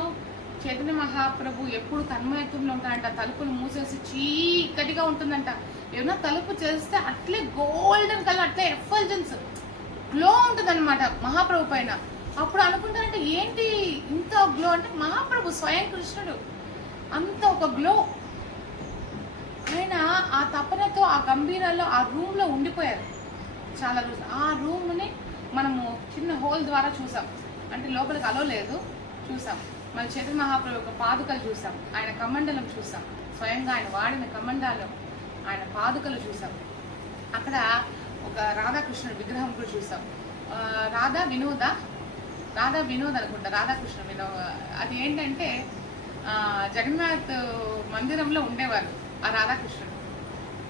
చైతన్య మహాప్రభు ఎప్పుడు తన్మయత్వంలో ఉంటాడంట. తలుపులు మూసేసి చీకటిగా ఉంటుందంట. ఏమన్నా తలుపు చేస్తే అట్లే గోల్డెన్ కలర్, అట్లే ఎఫల్జెన్స్ గ్లో ఉంటుంది అనమాట మహాప్రభు పైన. అప్పుడు అనుకుంటారంటే ఏంటి ఇంత గ్లో అంటే మహాప్రభు స్వయం కృష్ణుడు, అంత ఒక గ్లో. ఆయన ఆ తపనతో ఆ గంభీరాల్లో ఆ రూమ్ లో ఉండిపోయారు చాలా రోజులు. ఆ రూమ్ని మనము చిన్న హోల్ ద్వారా చూసాం, అంటే లోపలికి అలో లేదు, చూసాం. మన చైతన్య మహాప్రభు యొక్క పాదుకలు చూసాం, ఆయన కమండలం చూసాం, స్వయంగా ఆయన వాడిన కమండాలం, ఆయన పాదుకలు చూసాం. అక్కడ ఒక రాధాకృష్ణుడి విగ్రహం కూడా చూసాం. రాధా వినోద్ అనుకుంటా, రాధాకృష్ణ వినోద్. అది ఏంటంటే జగన్నాథ్ మందిరంలో ఉండేవారు ఆ రాధాకృష్ణుడు.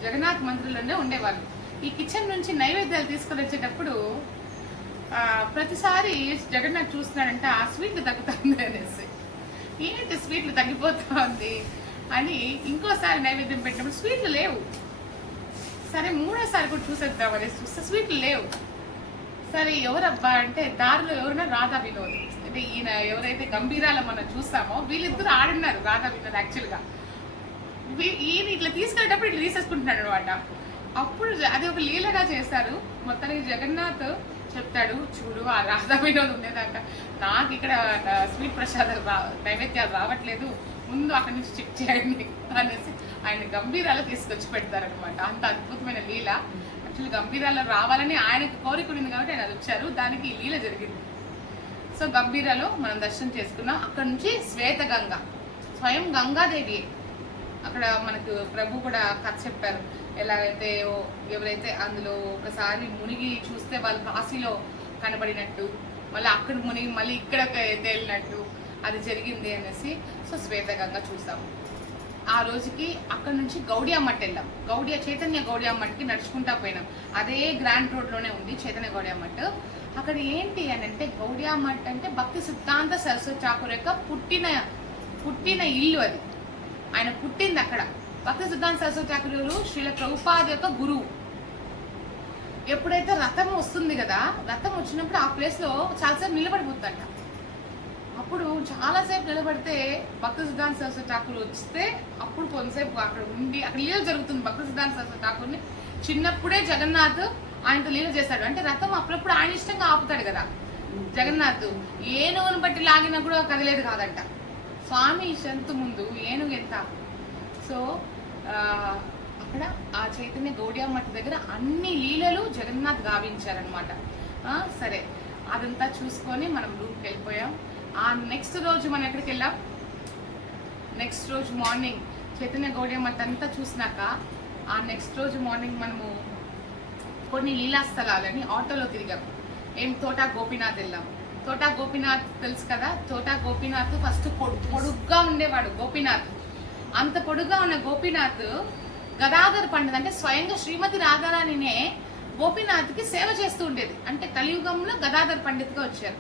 జగన్నాథ్ మందిరంలోనే ఉండేవాళ్ళు. ఈ కిచెన్ నుంచి నైవేద్యాలు తీసుకొని వచ్చేటప్పుడు ప్రతిసారి జగన్నాథ్ చూస్తున్నాడంటే ఆ స్వీట్లు తగ్గుతుంది అనేసి, ఏంటి స్వీట్లు తగ్గిపోతుంది అని ఇంకోసారి నైవేద్యం పెట్టినప్పుడు స్వీట్లు లేవు. సరే మూడోసారి కూడా చూసేద్దాం అనేసి చూస్తే స్వీట్లు లేవు. సరే ఎవరబ్బా అంటే దారిలో ఎవరైనా రాధా వినోద్, అంటే ఈయన ఎవరైతే గంభీరాల మనం చూస్తామో వీళ్ళిద్దరు ఆడున్నారు. రాధా వినోద్ యాక్చువల్గా ఈయన ఇట్లా తీసుకెళ్ళేటప్పుడు ఇట్లా తీసేసుకుంటున్నాడు అనమాట. అప్పుడు అది ఒక లీలగా చేశారు. మొత్తానికి జగన్నాథ్ చెప్తాడు, చూడు ఆ రాధా వినోద్ ఉండేదాకా నాకు ఇక్కడ స్వీట్ ప్రసాదాలు నైవేద్యాలు రావట్లేదు, ముందు అక్కడి నుంచి చెక్ చేయండి అనేసి ఆయన గంభీరాలు తీసుకొచ్చి పెడతారనమాట. అంత అద్భుతమైన లీల. యాక్చువల్లీ గంభీరాలో రావాలని ఆయనకు కోరిక ఉంది కాబట్టి ఆయన వచ్చారు, దానికి ఈ లీల జరిగింది. సో గంభీరాలో మనం దర్శనం చేసుకున్నాం. అక్కడ నుంచి శ్వేతగంగ, స్వయం గంగాదేవి అక్కడ మనకు ప్రభు కూడా కథ చెప్పారు. ఎలాగైతే ఎవరైతే అందులో ఒకసారి మునిగి చూస్తే వాళ్ళు కాశీలో కనబడినట్టు, మళ్ళీ అక్కడ మునిగి మళ్ళీ ఇక్కడ తేలినట్టు అది జరిగింది అనేసి. సో శ్వేతగంగ చూసాము. ఆ రోజుకి అక్కడ నుంచి గౌడియా మఠ్ వెళ్ళాం. చైతన్య గౌడియా మఠ్కి నడుచుకుంటా పోయినాం. అదే గ్రాండ్ రోడ్లోనే ఉంది చైతన్య గౌడియా మఠ్. అక్కడ ఏంటి అని అంటే గౌడియా మఠ్ అంటే భక్తి సిద్ధాంత సరస్వతి ఠాకూర్ యొక్క పుట్టిన ఇల్లు. అది ఆయన పుట్టింది అక్కడ. భక్తి సిద్ధాంత సరస్వతి ఠాకూర్ శ్రీల ప్రభుపాద యొక్క గురువు. ఎప్పుడైతే రథం వస్తుంది కదా, రథం వచ్చినప్పుడు ఆ ప్లేస్లో చాలాసేపు నిలబడిపోతుందంట. అప్పుడు చాలాసేపు నిలబడితే భక్తి సిద్ధాంత సరస్వతి ఠాకూర్ వస్తే అప్పుడు కొంతసేపు అక్కడ ఉండి అక్కడ లీల జరుగుతుంది. భక్తి సిద్ధాంత సరస్వతి ఠాకూర్ని చిన్నప్పుడే జగన్నాథ్ ఆయనతో లీల చేశాడు. అంటే రథం అప్పుడప్పుడు ఆయన ఇష్టంగా ఆపుతాడు కదా జగన్నాథ్. ఏనుగును బట్టి లాగినా కూడా కదిలేదు కాదంట. స్వామి శంతు ముందు ఏనుగు ఎంత. సో అక్కడ ఆ చైతన్య గౌడియా మఠ్ దగ్గర అన్ని లీలలు జగన్నాథ్ గావించారనమాట. సరే అదంతా చూసుకొని మనం రూమ్కి వెళ్ళిపోయాం. ఆ నెక్స్ట్ రోజు మనం ఎక్కడికి వెళ్ళాం? నెక్స్ట్ రోజు మార్నింగ్ చైతన్య గౌడియా మఠ్ అంతా చూసినాక ఆ నెక్స్ట్ రోజు మార్నింగ్ మనము కొన్ని లీలా స్థలాలని ఆటోలో తిరిగాం. తోటా గోపీనాథ్ వెళ్ళాం. తోటా గోపీనాథ్ తెలుసు కదా. తోటా గోపీనాథ్ ఫస్ట్ పొడుగ్గా ఉండేవాడు గోపీనాథ్. అంత పొడుగ్గా ఉన్న గోపీనాథ్ గదాధర్ పండిత్ అంటే స్వయంగా శ్రీమతి రాధారాణినే గోపీనాథ్కి సేవ చేస్తూ ఉండేది. అంటే కలియుగంలో గదాధర్ పండిత్గా వచ్చారు.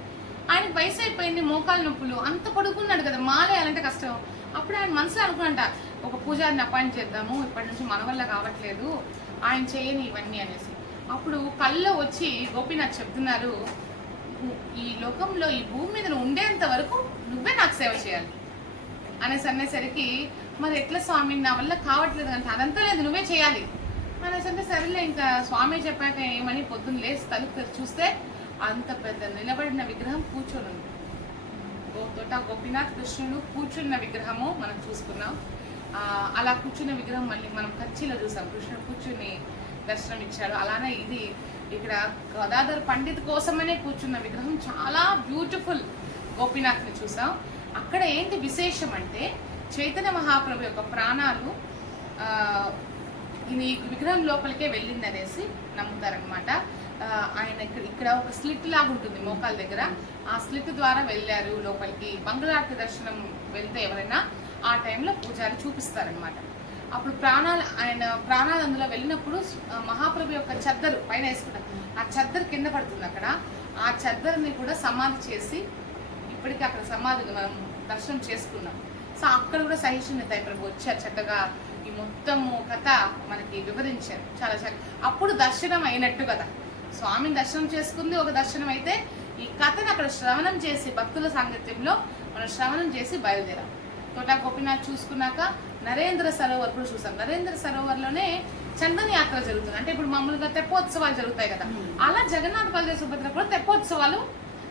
ఆయనకు వయసు అయిపోయింది, మోకాలు నొప్పులు, అంత పొడుగున్నాడు కదా, మాలేయాలంటే కష్టం. అప్పుడు ఆయన మనసులో అనుకున్నంట, ఒక పూజారిని అపాయింట్ చేద్దాము, ఇప్పటి నుంచి మన వల్ల కావట్లేదు, ఆయన చేయని ఇవన్నీ అనేసి. అప్పుడు కళ్ళు వచ్చి గోపీనాథ్ చెప్తున్నారు, ఈ లోకంలో ఈ భూమి మీద ఉండేంత వరకు నువ్వే నాకు సేవ చేయాలి అనేసరికి, మరి ఎట్లా స్వామి నా వల్ల కావట్లేదు అంటే, అదంతా లేదు నువ్వే చేయాలి అనేసంటే, సరేలే ఇంకా స్వామి చెప్పాక ఏమని పొద్దున్న లేచి తలుపు చూస్తే అంత పెద్ద నిలబడిన విగ్రహం కూర్చొని ఉంది. తోటా గోపీనాథ్ కృష్ణుడు కూర్చున్న విగ్రహము మనం చూసుకున్నాం. అలా కూర్చున్న విగ్రహం మళ్ళీ మనం కచ్చిలో చూసాం. కృష్ణుడు కూర్చుని దర్శనం ఇచ్చాడు. అలానే ఇది ఇక్కడ గదాధర్ పండిత్ కోసమనే కూర్చున్న విగ్రహం చాలా బ్యూటిఫుల్ గోపీనాథ్ని చూసాం. అక్కడ ఏంటి విశేషం అంటే, చైతన్య మహాప్రభు యొక్క ప్రాణాలు ఈ విగ్రహం లోపలికే వెళ్ళింది అనేసి నమ్ముతారనమాట. ఆయన ఇక్కడ ఒక స్లిట్ లాగా ఉంటుంది మోకాల దగ్గర, ఆ స్లిట్ ద్వారా వెళ్ళారు లోపలికి. మంగళారతి దర్శనం వెళ్తే ఎవరైనా ఆ టైంలో పూజారి చూపిస్తారనమాట. అప్పుడు ఆయన ప్రాణాలు అందులో వెళ్ళినప్పుడు మహాప్రభు యొక్క చద్దరు పైన వేసుకుంటారు, ఆ చద్దరు కింద పడుతుంది అక్కడ. ఆ చద్దరుని కూడా సమాధి చేసి ఇప్పటికీ అక్కడ సమాధి మనం దర్శనం చేసుకున్నాం. సో అక్కడ కూడా సహిష్ణుత ప్రభు వచ్చారు, చక్కగా ఈ మొత్తము కథ మనకి వివరించారు చాలా చాలా. అప్పుడు దర్శనం అయినట్టు కదా, స్వామిని దర్శనం చేసుకుంది ఒక దర్శనం అయితే, ఈ కథను అక్కడ శ్రవణం చేసి భక్తుల సాంగత్యంలో మనం శ్రవణం చేసి బయలుదేరాం. తోటా గోపీనాథ్ చూసుకున్నాక నరేంద్ర సరోవర్ కూడా చూసాం. నరేంద్ర సరోవర్లోనే చందన యాత్ర జరుగుతుంది. అంటే ఇప్పుడు మామూలుగా తెప్పోత్సవాలు జరుగుతాయి కదా, అలా జగన్నాథ బలదేవ సుభద్ర కూడా తెప్పోత్సవాలు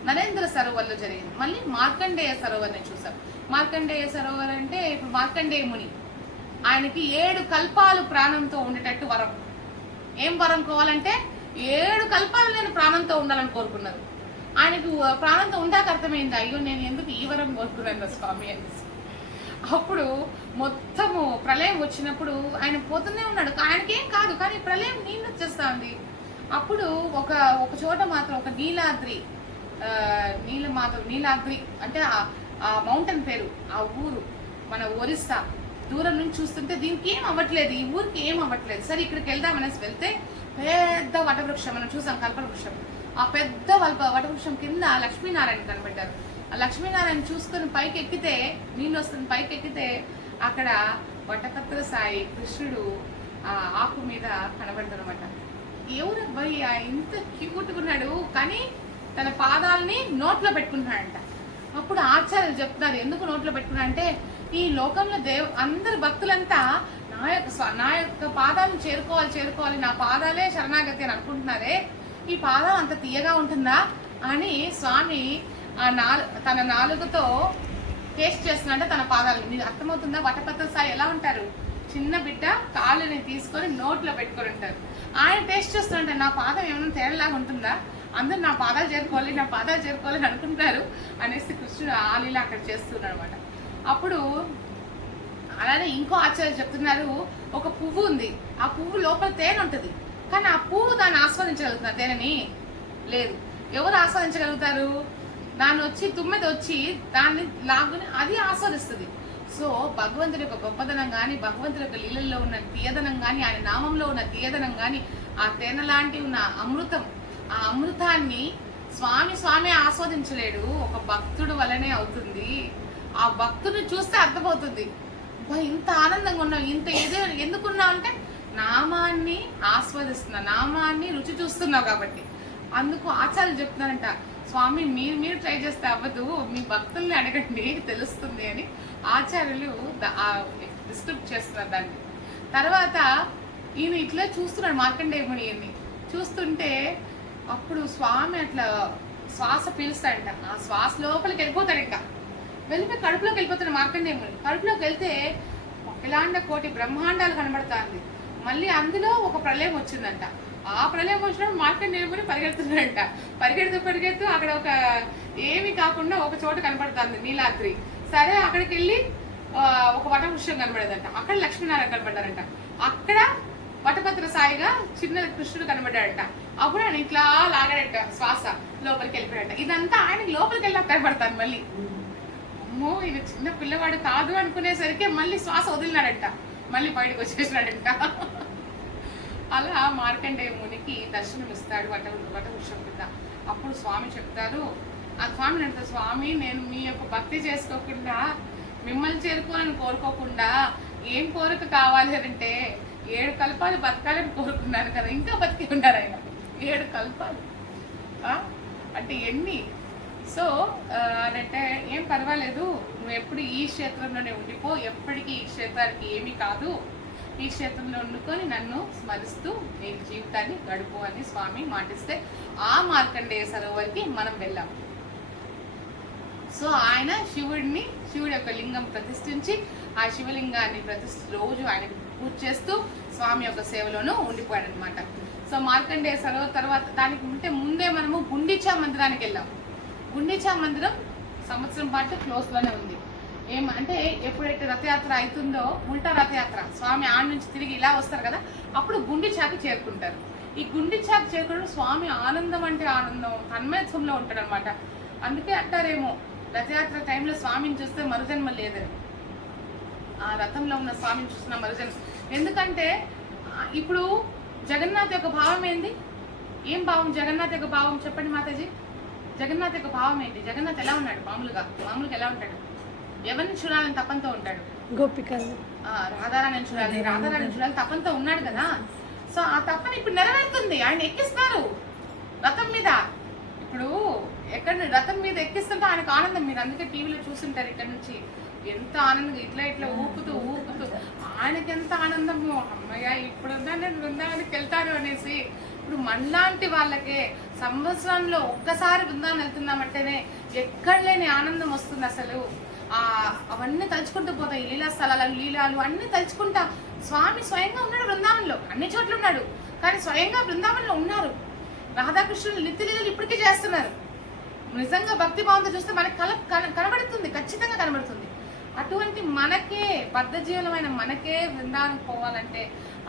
నరేంద్ర సరోవర్లో జరిగింది. మళ్ళీ మార్కండేయ సరోవర్ని చూసాం. మార్కండేయ సరోవర్ అంటే ఇప్పుడు మార్కండేయ ముని, ఆయనకి 7 కల్పాలు ప్రాణంతో ఉండేటట్టు వరం. ఏం వరం కోవాలంటే 7 కల్పాలు నేను ప్రాణంతో ఉండాలని కోరుకున్నారు. ఆయనకు ప్రాణంతో ఉండాక అర్థమైంది, అయ్యో నేను ఎందుకు ఈ వరం కోరుకున్నాను స్వామి అనేసి. అప్పుడు మొత్తము ప్రళయం వచ్చినప్పుడు ఆయన పోతూనే ఉన్నాడు, ఆయనకేం కాదు, కానీ ప్రళయం నీళ్ళు వచ్చేస్తా ఉంది. అప్పుడు ఒక చోట మాత్రం ఒక నీలాద్రి అంటే ఆ మౌంటైన్ పేరు, ఆ ఊరు మన ఒరిస్సా. దూరం నుంచి చూస్తుంటే దీనికి ఏం అవ్వట్లేదు, ఈ ఊరికి ఏం అవ్వట్లేదు. సరే ఇక్కడికి వెళ్దామనేసి వెళ్తే పెద్ద వటవృక్షం మనం చూసాం, కల్పవృక్షం. ఆ పెద్ద వటవృక్షం కింద లక్ష్మీనారాయణ కనబడ్డారు. ఆ లక్ష్మీనారాయణ చూసుకొని పైకి ఎక్కితే, నీళ్ళు వస్తుంది, పైకి ఎక్కితే అక్కడ వటపత్ర సాయి కృష్ణుడు ఆ ఆకు మీద కనబడతారు అనమాట. ఎవరు అబ్బాయి ఇంత క్యూట్గా ఉన్నాడు, కానీ తన పాదాలని నోట్లో పెట్టుకుంటున్నాడంట. అప్పుడు ఆచార్యులు చెప్తున్నారు ఎందుకు నోట్లో పెట్టుకున్నా అంటే, ఈ లోకంలో అందరు భక్తులంతా నా యొక్క పాదాలను చేరుకోవాలి, నా పాదాలే శరణాగతి అని అనుకుంటున్నారే, ఈ పాదం అంత తీయగా ఉంటుందా అని స్వామి తన నాలుగుతో టేస్ట్ చేస్తున్నట్టే తన పాదాలని. మీకు అర్థమవుతుందా? వటపత్ర సాయి ఎలా ఉంటారు, చిన్న బిడ్డ కాళ్ళని తీసుకొని నోట్లో పెట్టుకొని ఉంటారు. ఆయన టేస్ట్ చేస్తున్నట్టే నా పాదం ఏమైనా తేడాలాగా ఉంటుందా, అందరు నా పాదాలు చేరుకోవాలి అనుకుంటారు అనేసి కృష్ణుడు ఆలీలా అక్కడ చేస్తున్నాడు అనమాట. అప్పుడు అలానే ఇంకో ఆచార్య చెప్తున్నారు, ఒక పువ్వు ఉంది, ఆ పువ్వు లోపల తేనె ఉంటుంది, కానీ ఆ పువ్వు దాన్ని ఆస్వాదించగలుగుతున్నారు, తేనెని లేదు. ఎవరు ఆస్వాదించగలుగుతారు? దాన్ని వచ్చి తుమ్మెద వచ్చి దాన్ని లాగుని అది ఆస్వాదిస్తుంది. సో భగవంతుడి యొక్క గొప్పదనం కానీ, భగవంతుడి యొక్క లీలల్లో ఉన్న తీయదనం కానీ, ఆయన నామంలో ఉన్న తీయదనం కానీ, ఆ తేనె లాంటి ఉన్న అమృతం, ఆ అమృతాన్ని స్వామి ఆస్వాదించలేడు, ఒక భక్తుడు వల్లనే అవుతుంది. ఆ భక్తుడిని చూస్తే అర్థమవుతుంది, ఇంత ఆనందంగా ఉన్నావు, ఇంత ఏదో ఎందుకున్నావు అంటే నామాన్ని ఆస్వాదిస్తున్నా, నామాన్ని రుచి చూస్తున్నావు కాబట్టి. అందుకు ఆచార్యులు చెప్తున్నారంట, స్వామి మీరు ట్రై చేస్తే అవ్వదు, మీ భక్తుల్ని అడగండి తెలుస్తుంది అని ఆచార్యులు డిస్క్రిప్ట్ చేస్తున్నారు దాన్ని. తర్వాత ఈయన ఇట్లా చూస్తున్నాడు మార్కండేయ మునిని చూస్తుంటే, అప్పుడు స్వామి అట్లా శ్వాస పీలుస్తాడంట, ఆ శ్వాస లోపలికి వెళ్ళిపోతాడు, ఇంకా వెళ్ళిపోయి కడుపులోకి వెళ్ళిపోతాడు మార్కండేయ ముని. కడుపులోకి వెళ్తే అఖిలాండ కోటి బ్రహ్మాండాలు కనబడుతుంది. మళ్ళీ అందులో ఒక ప్రళయం వచ్చిందంట. ఆ ప్రళయం వచ్చినప్పుడు మార్కండేయ ముని పరిగెడుతున్నాడంట. పరిగెడుతూ అక్కడ ఒక ఏమి కాకుండా ఒక చోట కనబడుతుంది నీలాద్రి. సరే అక్కడికి వెళ్ళి ఒక వటవృక్షం కనబడేదంట, అక్కడ లక్ష్మీనారాయణ కనబడ్డారంట. అక్కడ వటపత్ర సాయిగా చిన్న కృష్ణుడు కనబడ్డాడంట. అప్పుడు ఆయన ఇట్లా లాగాడట, శ్వాస లోపలికి వెళ్ళిపోయాడట. ఇదంతా ఆయనకి లోపలికి వెళ్ళి కనబడతాను. మళ్ళీ అమ్మో ఈయన చిన్న పిల్లవాడు కాదు అనుకునేసరికి మళ్ళీ శ్వాస వదిలినాడంట, మళ్ళీ బయటకు వచ్చేసినాడంట. అలా మార్కండేయ మునికి దర్శనం ఇస్తాడు వటవృక్షం కింద. అప్పుడు స్వామి చెప్తారు, ఆ స్వామిని అంటారు, స్వామి నేను మీ యొక్క భక్తి చేసుకోకుండా, మిమ్మల్ని చేరుకోవాలని కోరుకోకుండా ఏం కోరిక కావాలి అంటే 7 కల్పాలు బతకాలని కోరుకున్నాను కదా, ఇంకా బతికి ఉన్నారు ఆయన. 7 కల్పాలు అంటే ఎన్ని? సో అంటే ఏం పర్వాలేదు, నువ్వు ఎప్పుడు ఈ క్షేత్రంలోనే ఉండిపో, ఎప్పటికీ ఈ క్షేత్రానికి ఏమీ కాదు, ఈ క్షేత్రంలో వండుకొని నన్ను స్మరిస్తూ నీ జీవితాన్ని గడుపు అని స్వామి మాటిస్తే ఆ మార్కండేయ సరోవర్కి మనం వెళ్ళాం. సో ఆయన శివుడి యొక్క లింగం ప్రతిష్ఠించి ఆ శివలింగాన్ని రోజు ఆయనకు పూజ చేస్తూ స్వామి యొక్క సేవలోనూ ఉండిపోయాడు అనమాట. సో మార్కండేయ సరోవర్ తర్వాత దానికి ముందే మనము గుండిచా మందిరానికి వెళ్ళాం. గుండిచా మందిరం సంవత్సరం పాటు క్లోజ్లోనే ఉంది. ఏమంటే ఎప్పుడైతే రథయాత్ర అవుతుందో, ఉల్టా రథయాత్ర, స్వామి ఆడ నుంచి తిరిగి ఇలా వస్తారు కదా, అప్పుడు గుండిచాకి చేరుకుంటారు. ఈ గుండిచాకి చేరుకోవడం స్వామి ఆనందం అంటే ఆనందం, తన్మయత్వంలో ఉంటాడు అనమాట. అందుకే అంటారేమో రథయాత్ర టైంలో స్వామిని చూస్తే మరుజన్మ లేదని. ఆ రథంలో ఉన్న స్వామిని చూస్తున్న మరుజన్మ ఎందుకంటే ఇప్పుడు జగన్నాథ్ యొక్క భావం ఏంది? ఏం భావం జగన్నాథ్ యొక్క భావం చెప్పండి మాతాజీ. జగన్నాథ్ యొక్క భావం ఏంటి? జగన్నాథ్ ఎలా ఉన్నాడు? మామూలుగా ఎలా ఉంటాడు? ఎవరిని చూడాలని తపంతో ఉంటాడు? గోపికలు రాధారాణిని చూడాలి తపంతో ఉన్నాడు కదా. సో ఆ తపన ఇప్పుడు నెరవేరుతుంది. ఆయన ఎక్కిస్తారు రథం మీద. ఇప్పుడు రథం మీద ఎక్కిస్తుంటే ఆయనకు ఆనందం. మీరు అందుకే టీవీలో చూస్తుంటారు ఇక్కడ నుంచి ఎంత ఆనందంగా ఇట్లా ఊపుతూ ఆయనకి ఎంత ఆనందము. అమ్మయ్య ఇప్పుడు నేను బృందావనికి వెళ్తాను అనేసి. ఇప్పుడు మనలాంటి వాళ్ళకే సంవత్సరంలో ఒక్కసారి బృందావనం వెళ్తున్నామంటేనే ఎక్కడ లేని ఆనందం వస్తుంది అసలు. అవన్నీ తలుచుకుంటూ పోతాయి. లీలా స్థలాలు, లీలాలు అన్ని తలుచుకుంటా. స్వామి స్వయంగా ఉన్నాడు బృందావనంలో, అన్ని చోట్ల ఉన్నాడు, కానీ స్వయంగా బృందావనంలో ఉన్నారు. రాధాకృష్ణులు నిత్య లీలలు ఇప్పటికీ చేస్తున్నారు. నిజంగా భక్తి భావంతో చూస్తే మనకి కనబడుతుంది, ఖచ్చితంగా కనబడుతుంది. అటువంటి మనకే బద్ధ జీవనమైన మనకే బృందావనం పోవాలంటే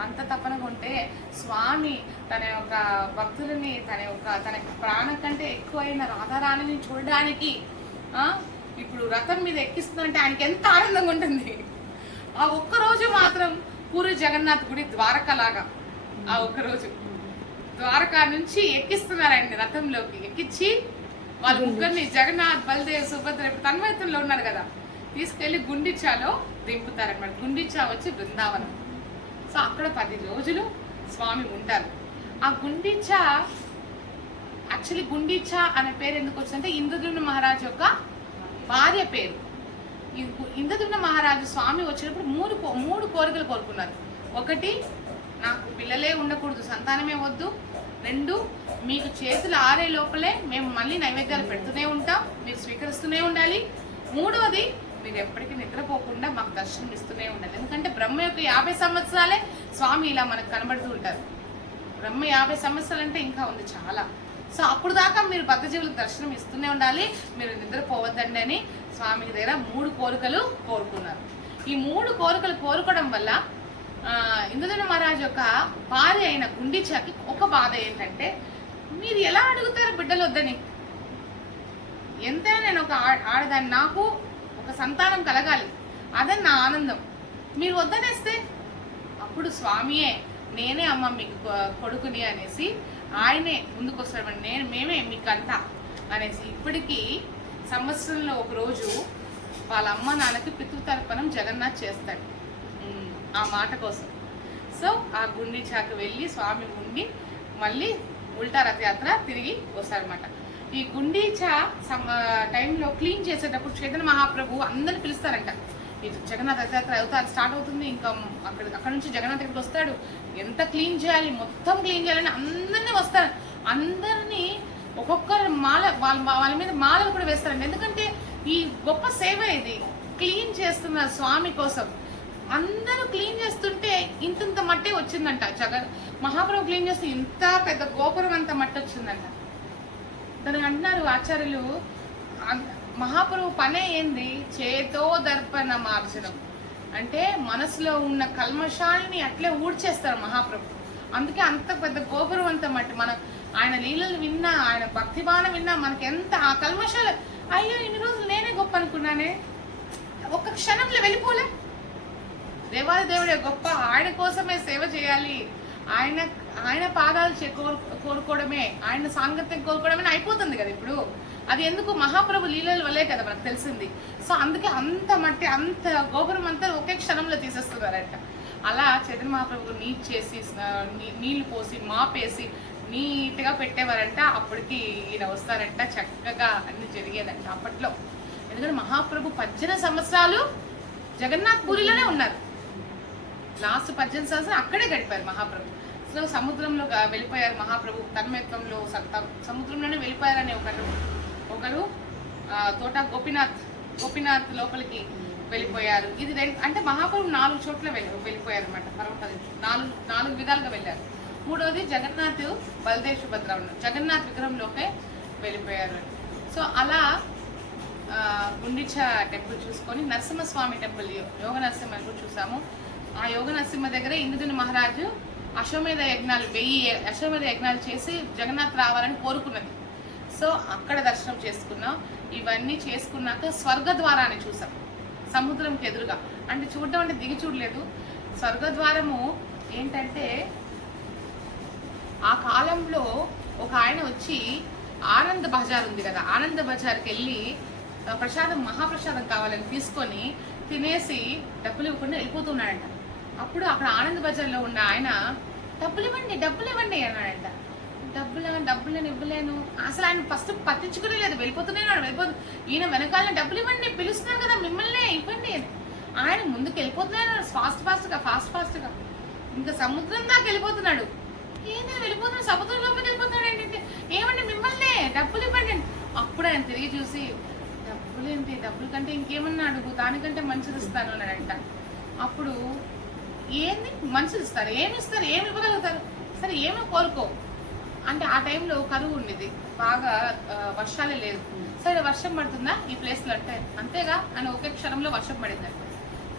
అంత తపనగా ఉంటే స్వామి తన యొక్క భక్తులని తన ప్రాణం కంటే ఎక్కువైన రాధారాణిని చూడడానికి ఇప్పుడు రథం మీద ఎక్కిస్తుందంటే ఆయనకి ఎంత ఆనందంగా ఉంటుంది. ఆ ఒక్కరోజు మాత్రం పూరి జగన్నాథ్ గుడి ద్వారకా లాగా ఆ ఒక్కరోజు ద్వారకా నుంచి ఎక్కిస్తున్నారు ఆయన్ని రథంలోకి. ఎక్కించి వాళ్ళ ముగ్గురిని జగన్నాథ్, బలదేవ్, సుభద్ర ఇప్పుడు తన్మయత్వంలో ఉన్నారు కదా, తీసుకెళ్లి గుండిచాలో దింపుతారనమాట. గుండిచా వచ్చి బృందావనం. సో అక్కడ 10 రోజులు స్వామి ఉంటారు. ఆ గుండిచా యాక్చువల్లీ గుండిచా అనే పేరు ఎందుకు వచ్చిందంటే ఇంద్రద్యుమ్న మహారాజు యొక్క భార్య పేరు. ఇంద్రద్యుమ్న మహారాజు స్వామి వచ్చినప్పుడు మూడు కోరికలు కోరుకున్నారు. ఒకటి, నాకు పిల్లలే ఉండకూడదు, సంతానమే వద్దు. 2, మీకు చేతులు ఆరే లోపలే మేము మళ్ళీ నైవేద్యాలు పెడుతూనే ఉంటాం, మీరు స్వీకరిస్తూనే ఉండాలి. 3వది, మీరు ఎప్పటికీ నిద్రపోకుండా మాకు దర్శనం ఇస్తూనే ఉండాలి. ఎందుకంటే బ్రహ్మ యొక్క 50 సంవత్సరాలే స్వామి ఇలా మనకు కనబడుతూ ఉంటారు. బ్రహ్మ 50 సంవత్సరాలు అంటే ఇంకా ఉంది చాలా. సో అప్పుడు దాకా మీరు బద్ధజీవులకు దర్శనం ఇస్తూనే ఉండాలి, మీరు నిద్రపోవద్దండి అని స్వామి దగ్గర 3 కోరికలు కోరుకున్నారు. ఈ 3 కోరికలు కోరుకోవడం వల్ల ఇంద్రద్యుమ్న మహారాజు యొక్క భార్య అయిన గుండిచాకి ఒక బాధ ఏంటంటే, మీరు ఎలా అడుగుతారు బిడ్డలు వద్దని? ఎంతైనా నేను ఒక ఆడదాన్ని, నాకు ఒక సంతానం కలగాలి, అదే నా ఆనందం. మీరు వద్దనేస్తే అప్పుడు స్వామియే నేనే అమ్మ మీకు కొడుకుని అనేసి ఆయనే ముందుకు వస్తామండి, మేమే మీకు అంతా అనేసి. ఇప్పటికీ సంవత్సరంలో ఒక రోజు వాళ్ళ అమ్మ నాన్నకి పితృతర్పణం జగన్నాథ్ చేస్తాడు ఆ మాట కోసం. సో ఆ గుండిచాకు వెళ్ళి స్వామి ఉండి మళ్ళీ ఉల్టా రథయాత్ర తిరిగి వస్తారనమాట. ఈ గుండీచా టైంలో క్లీన్ చేసేటప్పుడు చైతన్య మహాప్రభు అందరిని పిలుస్తారంట. ఇది జగన్నాథ్ రథయాత్ర అవుతారు స్టార్ట్ అవుతుంది, ఇంకా అక్కడ నుంచి జగన్నాథ్ ఇక్కడికి వస్తాడు, ఎంత క్లీన్ చేయాలి, మొత్తం క్లీన్ చేయాలని అందరినీ వస్తారు. అందరినీ ఒక్కొక్కరు వాళ్ళ మీద మాలలు కూడా వేస్తారండి. ఎందుకంటే ఈ గొప్ప సేవ ఇది, క్లీన్ చేస్తున్నారు స్వామి కోసం. అందరూ క్లీన్ చేస్తుంటే ఇంత మట్టి వచ్చిందంట. మహాప్రభు క్లీన్ చేస్తే ఇంత పెద్ద గోపురం అంత మట్టి వచ్చిందంట. దానికి అంటున్నారు ఆచార్యులు, మహాప్రభు పనే ఏంది? చేతో దర్పణ మార్చడం అంటే మనసులో ఉన్న కల్మషాన్ని అట్లే ఊడ్చేస్తారు మహాప్రభు. అందుకే అంత పెద్ద గోపురం అంత మట్టి. ఆయన లీలలు విన్నా, ఆయన భక్తి భావన విన్నా మనకి ఎంత ఆ కల్మషాలు, అయ్యో ఇన్ని రోజులు నేనే గొప్ప అనుకున్నానే, ఒక్క క్షణంలో వెళ్ళిపోలే. దేవాది దేవుడే గొప్ప, ఆయన కోసమే సేవ చేయాలి, ఆయన పాదాలు కోరుకోవడమే, ఆయన సాంగత్యం కోరుకోవడమే అయిపోతుంది కదా ఇప్పుడు. అది ఎందుకు? మహాప్రభు లీలల వల్లే కదా మనకు తెలిసింది. సో అందుకే అంత మట్టి, అంత గోపురం అంతా ఒకే క్షణంలో తీసేస్తున్నారంట. అలా చైతన్య మహాప్రభు నీళ్లు పోసి మాపేసి నీట్గా పెట్టేవారంట. అప్పటికి ఈయన వస్తారంట, చక్కగా అన్ని జరిగేదంట అప్పట్లో. ఎందుకంటే మహాప్రభు 18 సంవత్సరాలు జగన్నాథ్ పూరిలోనే ఉన్నారు. లాస్ట్ 18 సంవత్సరాలు అక్కడే గడిపారు మహాప్రభు. సో సముద్రంలో వెళ్ళిపోయారు మహాప్రభు, తన్మయత్వంలో సముద్రంలోనే వెళ్ళిపోయారని ఒకరు తోట గోపీనాథ్ లోపలికి వెళ్ళిపోయారు. ఇది అంటే మహాప్రభు 4 చోట్ల వెళ్ళిపోయారు అనమాట. పర్వతాలు 4 విధాలుగా వెళ్ళారు. 3వది జగన్నాథ్, బలదేవ్, సుభద్ర ఉన్నారు. జగన్నాథ్ విగ్రహంలోకే వెళ్ళిపోయారు. సో అలా గుండిచా టెంపుల్ చూసుకొని నరసింహస్వామి టెంపుల్, యోగ నరసింహ కూడా చూసాము. ఆ యోగ నరసింహ దగ్గర ఇంద్రద్యుమ్న మహారాజు అశ్వమేధ యజ్ఞాలు 1000 అశ్వమేధ యజ్ఞాలు చేసి జగన్నాథ్ రావాలని కోరుకున్నది. సో అక్కడ దర్శనం చేసుకున్నాం. ఇవన్నీ చేసుకున్నాక స్వర్గద్వారాన్ని చూసాం సముద్రంకి ఎదురుగా. అంటే చూడడం అంటే దిగి చూడలేదు, స్వర్గద్వారము ఏంటంటే ఆ కాలంలో ఒక ఆయన వచ్చి ఆనంద్ బజార్ ఉంది కదా, ఆనంద్ బజార్కి వెళ్ళి ప్రసాదం మహాప్రసాదం కావాలని తీసుకొని తినేసి డబ్బులు ఇవ్వకుండా వెళ్ళిపోతున్నాడంట. అప్పుడు అక్కడ ఆనంద్ బజార్లో ఉన్న ఆయన డబ్బులు ఇవ్వండి అన్నాడంట. డబ్బులను ఇవ్వలేను. అసలు ఆయన ఫస్ట్ పట్టించుకునే లేదు, వెళ్ళిపోతున్నాడు. ఈయన వెనకాల డబ్బులు ఇవ్వండి పిలుస్తున్నాను కదా మిమ్మల్ని ఇవ్వండి. ఆయన ముందుకు వెళ్ళిపోతున్నాడు ఫాస్ట్ గా ఇంకా సముద్రం దాకా వెళ్ళిపోతున్నాడు. ఏంటి వెళ్ళిపోతున్నాడు, సముద్రం లోపలికి వెళ్ళిపోతున్నాడు ఏంటంటే ఏమండి మిమ్మల్ని డబ్బులు ఇవ్వండి. అప్పుడు ఆయన తిరిగి చూసి డబ్బుల కంటే ఇంకేమన్నా అడుగు, దానికంటే మంచిది ఇస్తాను అన్నాడంట. అప్పుడు ఏంది మంచిది ఇస్తారు, ఏమి ఇవ్వగలుగుతారు, సరే ఏమో కోరుకో అంటే ఆ టైంలో కరువు ఉండేది, బాగా వర్షాలే లేదు. సరే వర్షం పడుతుందా ఈ ప్లేస్లో అంటే అంతేగా అని ఒకే క్షణంలో వర్షం పడిందంట.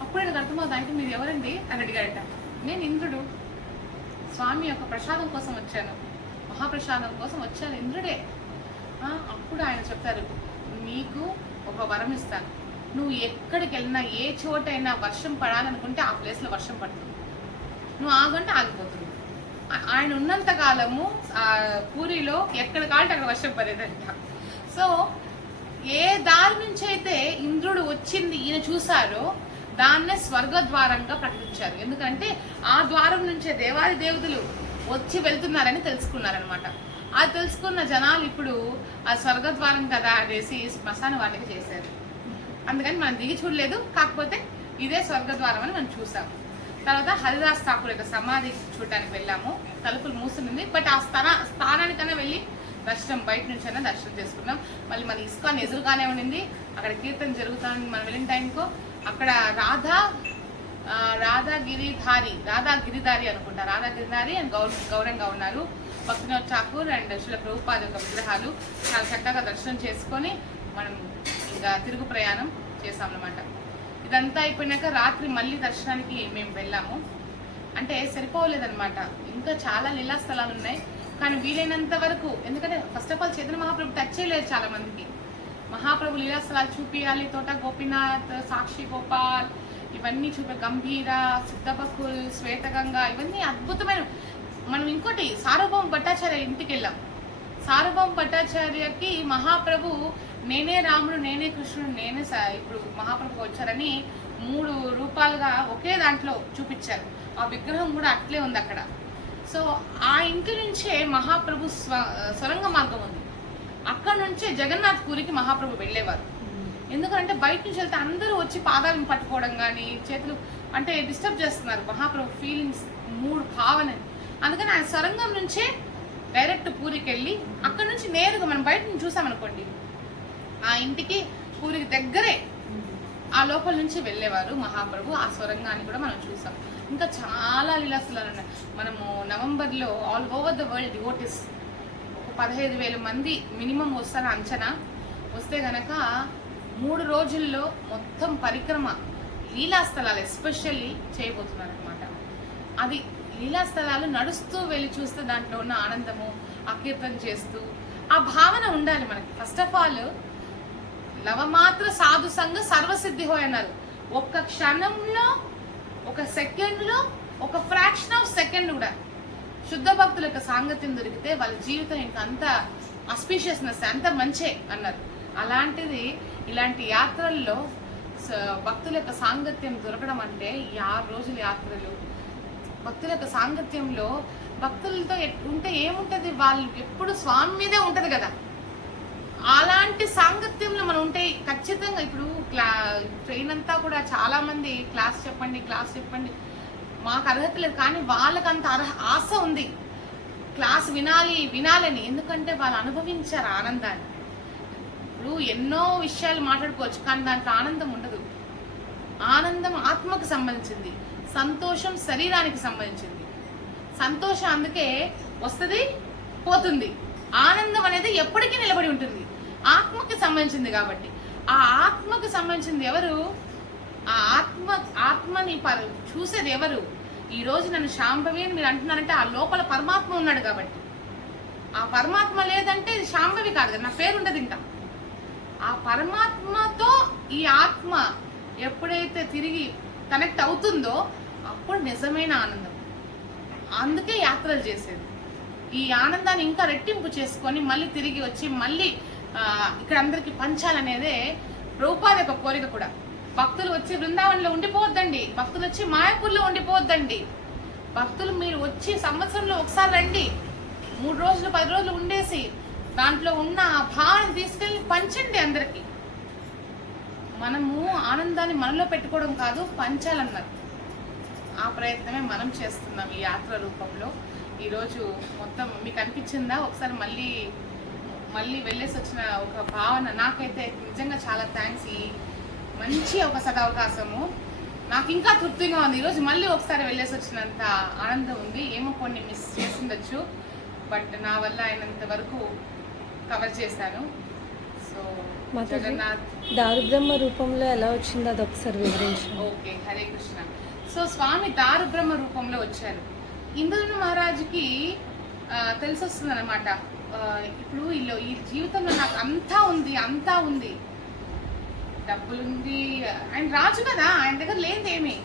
అప్పుడు ఆయనకు అర్థమవుతుంది, అంటే మీరు ఎవరండి అని అడిగాడట. నేను ఇంద్రుడు, స్వామి యొక్క ప్రసాదం కోసం వచ్చాను, మహాప్రసాదం కోసం వచ్చాను, ఇంద్రుడే. అప్పుడు ఆయన చెప్తారు, నీకు ఒక వరం ఇస్తాను, నువ్వు ఎక్కడికి వెళ్ళినా ఏ చోటైనా వర్షం పడాలనుకుంటే ఆ ప్లేస్లో వర్షం పడుతుంది, నువ్వు ఆగంటే ఆగిపోతుంది. ఆయన ఉన్నంత కాలము పూరిలో ఎక్కడ కావాలంటే అక్కడ వర్షం పడేదంట. సో ఏ దారి నుంచి అయితే ఇంద్రుడు వచ్చింది ఈయన చూసారో దాన్నే స్వర్గద్వారంగా ప్రకటించారు. ఎందుకంటే ఆ ద్వారం నుంచే దేవాది దేవతలు వచ్చి వెళ్తున్నారని తెలుసుకున్నారనమాట. అది తెలుసుకున్న జనాలు ఇప్పుడు ఆ స్వర్గద్వారం కదా అనేసి శ్మశాన వాటికి చేశారు. అందుకని మనం దిగి చూడలేదు, కాకపోతే ఇదే స్వర్గద్వారం అని మనం చూసాం. తర్వాత హరిదాస్ ఠాకూర్ యొక్క సమాధి చూడడానికి వెళ్ళాము. తలుపులు మూసుంది, బట్ ఆ స్థానానికన్నా వెళ్ళి దర్శనం బయట నుంచి అయినా దర్శనం చేసుకున్నాం. మళ్ళీ మన ఇస్కాన్ ఎదురుగానే ఉండింది, అక్కడ కీర్తన జరుగుతుంది. మనం వెళ్ళిన టైంకో అక్కడ రాధా గిరిధారి అనుకుంటా, రాధా గిరిధారి అండ్ గౌరంగా ఉన్నారు. భక్తినాథ్ ఠాకూర్ అండ్ శిల ప్రభుపాద యొక్క విగ్రహాలు చాలా చక్కగా దర్శనం చేసుకొని మనం ఇంకా తిరుగు ప్రయాణం చేసామన్నమాట. ఇదంతా అయిపోయినాక రాత్రి మళ్ళీ దర్శనానికి మేము వెళ్ళాము. అంటే సరిపోలేదన్నమాట, ఇంకా చాలా లీలా స్థలాలు ఉన్నాయి. కానీ వీలైనంత వరకు, ఎందుకంటే first of all Chaitanya Mahaprabhu touch చేయలేదు చాలా మందికి. మహాప్రభు లీలా స్థలాలు చూపించాలి, తోట గోపీనాథ్, సాక్షి గోపాల్, ఇవన్నీ గంభీర, సిద్ధబకుల్, శ్వేతగంగా, ఇవన్నీ అద్భుతమైన. మనం ఇంకోటి సార్వభౌమ భట్టాచార్య ఇంటికి వెళ్ళాం. సార్వభౌమ భట్టాచార్యకి మహాప్రభు నేనే రాముడు, నేనే కృష్ణుడు, నేనే ఇప్పుడు మహాప్రభుకి వచ్చారని 3 రూపాలుగా ఒకే దాంట్లో చూపించారు. ఆ విగ్రహం కూడా అట్లే ఉంది అక్కడ. సో ఆ ఇంటి నుంచే మహాప్రభు సొరంగ మార్గం ఉంది, అక్కడ నుంచే జగన్నాథ్ పూరికి మహాప్రభు వెళ్ళేవారు. ఎందుకంటే బయట నుంచి వెళ్తే అందరూ వచ్చి పాదాలను పట్టుకోవడం కానీ చేతులు అంటే డిస్టర్బ్ చేస్తున్నారు మహాప్రభు ఫీలింగ్స్, భావన. అందుకని ఆయన సొరంగం నుంచే డైరెక్ట్ పూరికి వెళ్ళి అక్కడ నుంచి నేరుగా మనం బయట నుంచి చూసామనుకోండి ఆ ఇంటికి పూరికి దగ్గరే ఆ లోపల నుంచి వెళ్ళేవారు మహాప్రభు. ఆ సొరంగాన్ని కూడా మనం చూసాం. ఇంకా చాలా లీలాస్థలాలు ఉన్నాయి. మనము నవంబర్లో all over the world devotees 15,000 మంది మినిమం వస్తారు అంచనా. వస్తే గనక 3 రోజుల్లో మొత్తం పరిక్రమ లీలాస్థలాలు ఎస్పెషల్లీ చేయబోతున్నారు అనమాట. అది లీలాస్థలాలు నడుస్తూ వెళ్ళి చూస్తే దాంట్లో ఉన్న ఆనందము, అకీర్తన చేస్తూ ఆ భావన ఉండాలి మనకి. ఫస్ట్ ఆఫ్ ఆల్ లవమాత్ర సాధు సంఘ సర్వసిద్ధి హోయ్ అన్నారు. ఒక్క క్షణంలో, ఒక సెకండ్లో, ఒక ఫ్రాక్షన్ ఆఫ్ సెకండ్ కూడా శుద్ధ భక్తుల యొక్క సాంగత్యం దొరికితే వాళ్ళ జీవితం ఇంకా అంత అస్పీషియస్నెస్, అంత మంచే అన్నారు. అలాంటిది ఇలాంటి యాత్రల్లో భక్తుల యొక్క సాంగత్యం దొరకడం అంటే 6 రోజుల యాత్రలు. భక్తుల యొక్క సాంగత్యంలో భక్తులతో ఉంటే ఏముంటుంది, వాళ్ళు ఎప్పుడు స్వామి మీదే ఉంటుంది కదా. అలాంటి సాంగత్యంలో మనం ఉంటే ఖచ్చితంగా ఇప్పుడు ట్రైన్ అంతా కూడా చాలా మంది క్లాస్ చెప్పండి మాకు అర్హత లేదు, కానీ వాళ్ళకి అంత ఆశ ఉంది క్లాస్ వినాలని. ఎందుకంటే వాళ్ళు అనుభవించారు ఆనందాన్ని. ఇప్పుడు ఎన్నో విషయాలు మాట్లాడుకోవచ్చు, కానీ దాంట్లో ఆనందం ఉండదు. ఆనందం ఆత్మకు సంబంధించింది, సంతోషం శరీరానికి సంబంధించింది. సంతోషం అందుకే వస్తుంది పోతుంది, ఆనందం అనేది ఎప్పటికీ నిలబడి ఉంటుంది, ఆత్మకి సంబంధించింది. కాబట్టి ఆ ఆత్మకు సంబంధించింది ఎవరు, ఆ ఆత్మని చూసేది ఎవరు? ఈ రోజు నన్ను శాంభవి అని మీరు అంటున్నారంటే ఆ లోపల పరమాత్మ ఉన్నాడు కాబట్టి. ఆ పరమాత్మ లేదంటే ఇది శాంభవి కాదు కదా, నా పేరు ఉండదు. ఇంకా ఆ పరమాత్మతో ఈ ఆత్మ ఎప్పుడైతే తిరిగి కనెక్ట్ అవుతుందో అప్పుడు నిజమైన ఆనందం. అందుకే యాత్రలు చేసేది. ఈ ఆనందాన్ని ఇంకా రెట్టింపు చేసుకొని మళ్ళీ తిరిగి వచ్చి మళ్ళీ ఇక్కడ అందరికి పంచాలనేదే ప్రభుపాద యొక్క కోరిక కూడా. భక్తులు వచ్చి బృందావనంలో ఉండిపోవద్దండి, భక్తులు వచ్చి మాయాపూర్లో ఉండిపోవద్దండి. భక్తులు మీరు వచ్చి సంవత్సరంలో ఒకసారి రండి, 3 రోజులు 10 రోజులు ఉండేసి దాంట్లో ఉన్న ఆ భావాన్ని తీసుకెళ్ళి పంచండి అందరికి. మనము ఆనందాన్ని మనలో పెట్టుకోవడం కాదు, పంచాలన్నారు. ఆ ప్రయత్నమే మనం చేస్తున్నాం ఈ యాత్ర రూపంలో. ఈరోజు మొత్తం మీకు అనిపించిందా? ఒకసారి మళ్ళీ వెళ్ళేసి వచ్చిన ఒక భావన నాకైతే నిజంగా చాలా థ్యాంక్స్. ఈ మంచి ఒక సదవకాశము నాకు ఇంకా తృప్తిగా ఉంది. ఈరోజు మళ్ళీ ఒకసారి వెళ్ళేసి వచ్చినంత ఆనందం ఉంది. ఏమో కొన్ని మిస్ చేసిండొచ్చు, బట్ నా వల్ల అయినంత వరకు కవర్ చేశాను. సో జగన్నాథ్ దారుబ్రహ్మ రూపంలో ఎలా వచ్చిందో అది ఒకసారి వివరించు. ఓకే, హరే కృష్ణ. సో స్వామి దారుబ్రహ్మ రూపంలో వచ్చారు. ఇంద్రుని మహారాజుకి తెలిసి వస్తుంది అనమాట, ఇప్పుడు ఈ జీవితంలో నాకు అంతా ఉంది, డబ్బులుంది, ఆయన రాజు కదా, ఆయన దగ్గర లేనిదేమి,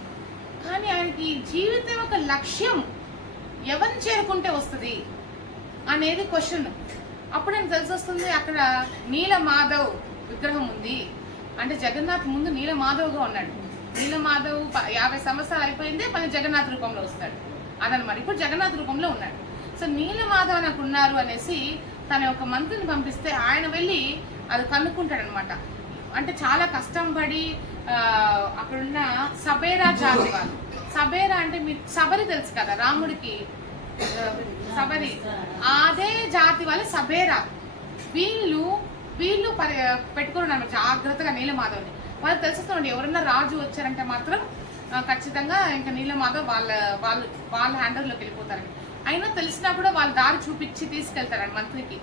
కానీ ఆయనకి జీవితం ఒక లక్ష్యం ఎవరిని చేరుకుంటే వస్తుంది అనేది క్వశ్చన్. అప్పుడు ఆయన తెలిసి వస్తుంది, అక్కడ నీలమాధవ్ విగ్రహం ఉంది. అంటే జగన్నాథ్ ముందు నీలమాధవ్గా ఉన్నాడు. నీలమాధవ్ 50 సంవత్సరాలు అయిపోయిందే మళ్ళీ జగన్నాథ్ రూపంలో వస్తాడు. అదనమాట, ఇప్పుడు జగన్నాథ్ రూపంలో ఉన్నాడు. సో నీలమాధవ్ నాకు ఉన్నారు అనేసి తన ఒక మంత్రిని పంపిస్తే ఆయన వెళ్ళి అది కనుక్కుంటాడు అనమాట. అంటే చాలా కష్టం పడి అక్కడున్న సబేరా జాతి వాళ్ళు, సబేరా అంటే మీకు సబరి తెలుసు కదా, రాముడికి సబరి, అదే జాతి వాళ్ళు సబేరా. వీళ్ళు పెట్టుకున్నారు అన్నమాట జాగ్రత్తగా నీలమాధవ్ని. వాళ్ళు తెలుస్తుంది, ఎవరన్నా రాజు వచ్చారంటే మాత్రం ఖచ్చితంగా ఇంకా నీలమాధవ్ వాళ్ళ హ్యాండర్లోకి వెళ్ళిపోతారని. అయినా తెలిసినా కూడా వాళ్ళు దారి చూపించి తీసుకెళ్తారని మంత్రికి.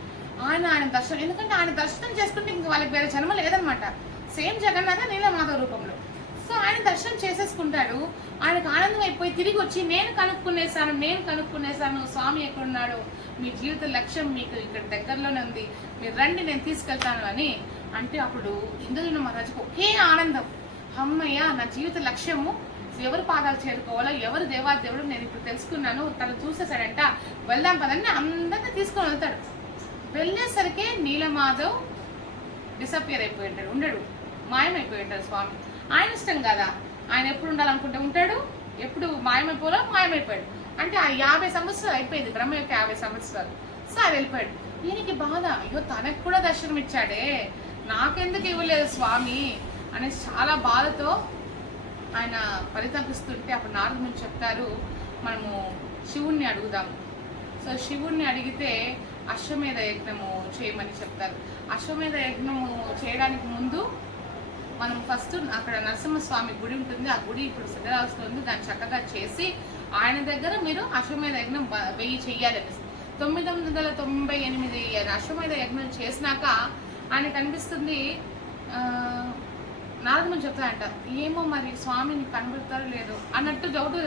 ఆయన దర్శనం, ఎందుకంటే ఆయన దర్శనం చేసుకుంటే ఇంక వాళ్ళకి వేరే జన్మ లేదనమాట, సేమ్ జగన్నాథ నీలమాధవ్ రూపంలో. సో ఆయన దర్శనం చేసేసుకుంటాడు. ఆయనకు ఆనందం అయిపోయి తిరిగి వచ్చి నేను కనుక్కునేసాను స్వామి ఎక్కడున్నాడు, మీ జీవిత లక్ష్యం మీకు ఇక్కడ దగ్గరలోనే ఉంది, మీరు రండి నేను తీసుకెళ్తాను అని అంటే అప్పుడు ఇంద్రుని మహారాజుకు ఒకే ఆనందం, అమ్మయ్య నా జీవిత లక్ష్యము ఎవరి పాదాలు చేరుకోవాలో, ఎవరు దేవాదేవుడు నేను ఇప్పుడు తెలుసుకున్నాను. తను చూసేసాడంట, వెళ్దాం పదండి అందరినీ తీసుకొని వెళ్తాడు. వెళ్ళేసరికి నీలమాధవ్ డిసపియర్ అయిపోయి ఉంటాడు, ఉండడు, మాయమైపోయి ఉంటాడు స్వామి. ఆయన ఇష్టం కదా, ఆయన ఎప్పుడు ఉండాలనుకుంటే ఉంటాడు, ఎప్పుడు మాయమైపోయాడు. అంటే ఆ 50 సంవత్సరాలు అయిపోయింది, బ్రహ్మ యొక్క 50 సంవత్సరాలు. సో ఆయన వెళ్ళిపోయాడు. ఈయనకి బాధ, అయ్యో తనకు కూడా దర్శనం ఇచ్చాడే, నాకెందుకు ఇవ్వలేదు స్వామి అనేసి చాలా బాధతో ఆయన పరితపిస్తుంటే అప్పుడు నారదుడు చెప్తారు, మనము శివుణ్ణి అడుగుదాము. సో శివుణ్ణి అడిగితే అశ్వమేధ యజ్ఞము చేయమని చెప్తారు. అశ్వమేధ యజ్ఞము చేయడానికి ముందు మనం ఫస్ట్ అక్కడ నరసింహస్వామి గుడి ఉంటుంది, ఆ గుడి ఇప్పుడు సిద్ధరావస్థలో ఉంది, దాన్ని చక్కగా చేసి ఆయన దగ్గర మీరు అశ్వమేధ యజ్ఞం 1000 చెయ్యాలని. 998 అశ్వమేధ యజ్ఞం చేసినాక ఆయనకు అనిపిస్తుంది, నారదుడు చెప్తాడంట, ఏమో మరి స్వామిని కనబడతారో లేదో అన్నట్టు డౌట్.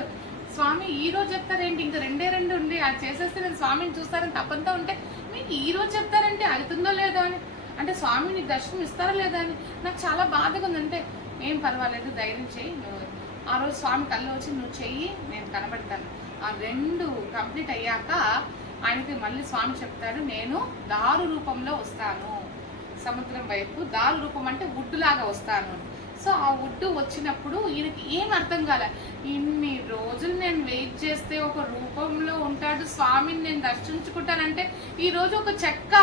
స్వామి ఈ రోజు చెప్తారేంటి, ఇంకా 2 ఉండి అది చేసేస్తే నేను స్వామిని చూస్తారని తప్పంతా ఉంటే మీకు ఈ రోజు చెప్తారంటే అవుతుందో లేదో అని, అంటే స్వామిని దర్శనం ఇస్తారో లేదా అని నాకు చాలా బాధగా ఉందంటే, ఏం పర్వాలేదు ధైర్యం చెయ్యి, నువ్వు ఆ రోజు స్వామి కళ్ళు వచ్చి నువ్వు చెయ్యి నేను కనబడతాను. ఆ 2 కంప్లీట్ అయ్యాక ఆయనకి మళ్ళీ స్వామి చెప్తాడు, నేను దారు రూపంలో వస్తాను సముద్రం వైపు, దారు రూపం అంటే వుడ్డులాగా వస్తాను. సో ఆ వుడ్డు వచ్చినప్పుడు ఈయనకి ఏం అర్థం కాలే, ఇన్ని రోజులు నేను వెయిట్ చేస్తే ఒక రూపంలో ఉంటాడు స్వామిని నేను దర్శించుకుంటానంటే ఈరోజు ఒక చెక్క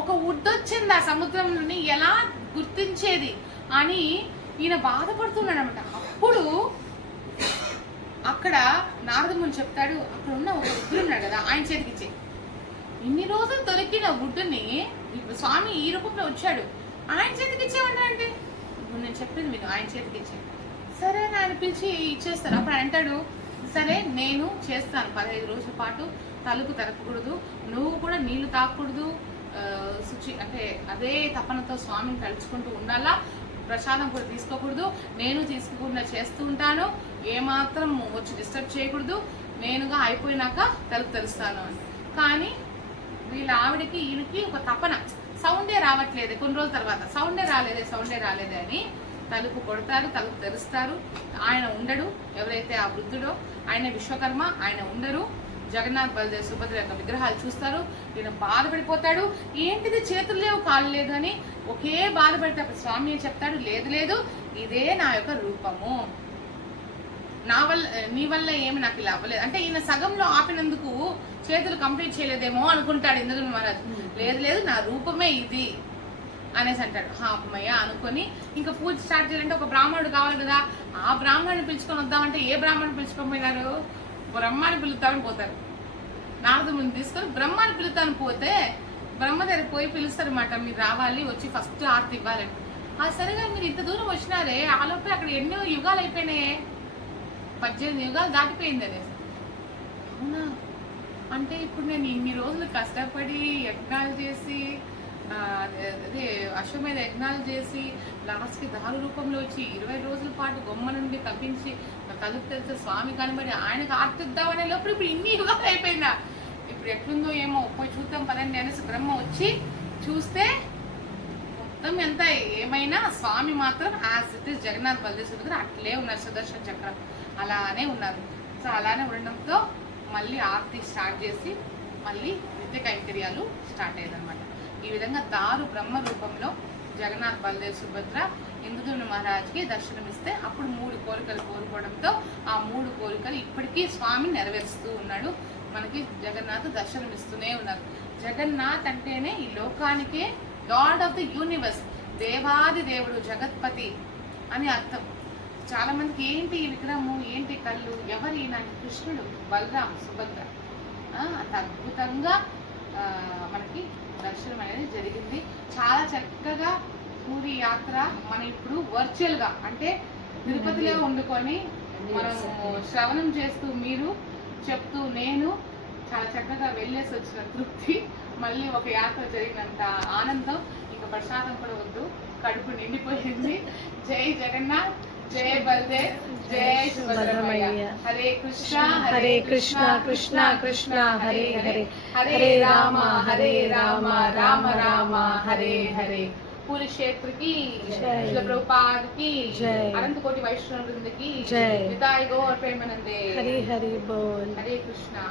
ఒక వుడ్ వచ్చింది ఆ సముద్రం నుండి, ఎలా గుర్తించేది అని ఈయన బాధపడుతున్నాడు అనమాట. అప్పుడు అక్కడ నారదముని చెప్తాడు, అక్కడ ఉన్న ఒక వుడ్డు ఉన్నాడు కదా ఆయన చేతికిచ్చే, ఇన్ని రోజులు దొరికిన వుడ్డుని ఇప్పుడు స్వామి ఈ రూపంలో వచ్చాడు ఆయన చేతికి ఇచ్చేవన్నా అంటే, ఇప్పుడు నేను చెప్పింది మీకు ఆయన చేతికి ఇచ్చే, సరే అని ఆయన పిలిచి ఇచ్చేస్తారు. అప్పుడు ఆయన అంటాడు, సరే నేను చేస్తాను 15 రోజుల పాటు తలుపు తెరపకూడదు, నువ్వు కూడా నీళ్లు తాకూడదు, శుచి అంటే అదే తపనతో స్వామిని తలుచుకుంటూ ఉండాలా, ప్రసాదం కూడా తీసుకోకూడదు, నేను తీసుకోకుండా చేస్తూ ఉంటాను, ఏమాత్రం వచ్చి డిస్టర్బ్ చేయకూడదు, నేనుగా అయిపోయినాక తలుపు తెరుస్తాను అని. కానీ వీళ్ళ ఆవిడకి ఈయనకి ఒక తపన, సౌండే రావట్లేదు, కొన్ని రోజుల తర్వాత సౌండే రాలేదే అని తలుపు కొడతారు, తలుపు తెరుస్తారు, ఆయన ఉండడు. ఎవరైతే ఆ వృద్ధుడో ఆయన విశ్వకర్మ, ఆయన ఉండరు. జగన్నాథ్ బలదేవ్ సుభద్ర యొక్క విగ్రహాలు చూస్తారు. ఈయన బాధపడిపోతాడు, ఏంటిది చేతులు లేవు కాళ్ళు లేదు అని ఒకే బాధపడితే అప్పుడు స్వామి చెప్తాడు, లేదు లేదు ఇదే నా యొక్క రూపము, నా వల్ల నీ వల్ల ఏమి నాకు ఇలా అవ్వలేదు అంటే ఈయన సగంలో ఆపినందుకు చేతులు కంప్లీట్ చేయలేదేమో అనుకుంటాడు ఇంద్రుడు మహారాజు. లేదు లేదు నా రూపమే ఇది అనేసి అంటాడు. అమ్మయ్య అనుకొని ఇంకా పూజ స్టార్ట్ చేయాలంటే ఒక బ్రాహ్మణుడు కావాలి కదా. ఆ బ్రాహ్మణుని పిలుచుకొని వద్దామంటే ఏ బ్రాహ్మణుని పిలుచుకొని పోయినారు? బ్రహ్మాన్ని పిలుస్తామని పోతారు. నారదుని తీసుకొని బ్రహ్మాన్ని పిలుస్తాను పోతే బ్రహ్మ దగ్గర పోయి పిలుస్తారు అనమాట, మీరు రావాలి, వచ్చి ఫస్ట్ ఆర్తి ఇవ్వాలని. సరిగా మీరు ఇంత దూరం వచ్చినారే, ఆలోపే అక్కడ ఎన్నో యుగాలు అయిపోయినాయే, 18 యుగాలు దాటిపోయింది అనేసి. అవునా అంటే ఇప్పుడు నేను ఇన్ని రోజులు కష్టపడి యజ్ఞాలు చేసి అదే అశ్వమేధ యజ్ఞాలు చేసి లాస్ట్కి దారు రూపంలో వచ్చి 20 రోజుల పాటు బొమ్మ నుండి తప్పించి తలుపు తెలిసే స్వామి కనబడి ఆయనకు ఆర్తిద్దామనే లోపల ఇప్పుడు ఇన్ని యుగాలు అయిపోయిందా, ఇప్పుడు ఎట్లుందో ఏమో పోయి చూద్దాం పదండి అనేసి బ్రహ్మ వచ్చి చూస్తే మొత్తం ఎంత ఏమైనా స్వామి మాత్రం as it is Jagannath Baladev Subhadra అట్లే ఉన్నారు, సుదర్శన చక్రం అలానే ఉన్నారు. సో అలానే ఉండడంతో మళ్ళీ ఆర్తి స్టార్ట్ చేసి మళ్ళీ నిత్య కైంకర్యాలు స్టార్ట్ అయ్యేదన్నమాట. ఈ విధంగా దారు బ్రహ్మ రూపంలో జగన్నాథ్ బలదేవ్ సుభద్ర ఇంద్రుని మహారాజ్కి దర్శనమిస్తే అప్పుడు 3 కోరికలు కోరుకోవడంతో ఆ 3 కోరికలు ఇప్పటికీ స్వామి నెరవేరుస్తూ ఉన్నాడు. మనకి జగన్నాథ్ దర్శనమిస్తూనే ఉన్నారు. జగన్నాథ్ అంటేనే ఈ లోకానికే గాడ్ ఆఫ్ ది యూనివర్స్, దేవాది దేవుడు, జగత్పతి అని అర్థం. చాలా మందికి ఏంటి ఈ విగ్రహము, ఏంటి కళ్ళు, ఎవరి నాకు కృష్ణుడు, బలరాం, సుభద్ర అంత అద్భుతంగా మనకి దర్శనం అనేది జరిగింది. చాలా చక్కగా పూరి యాత్ర మనం ఇప్పుడు వర్చువల్గా అంటే తిరుపతిలో వండుకొని మనం శ్రవణం చేస్తూ మీరు చెప్తూ నేను చాలా చక్కగా వెళ్ళేసి వచ్చిన తృప్తి, మళ్ళీ ఒక యాత్ర జరిగినంత ఆనందం, ఇంకా ప్రసాదం కూడా వద్దు, కడుపు నిండిపోయింది. జై జగన్నాథ్, జై బలదేవ్, జై సుభద్రమయ్య. హరే కృష్ణ హరే కృష్ణ కృష్ణ కృష్ణ హరే హరే, హరే రామ హరే రామ రామ రామ హరే హరే. పూరి క్షేత్ర की श्रील प्रभुपाद की जय, अनंत कोटि वैष्णव वृंद की जय, निताय गौर प्रेमानंदे. हरि हरि बोल. हरे कृष्णा.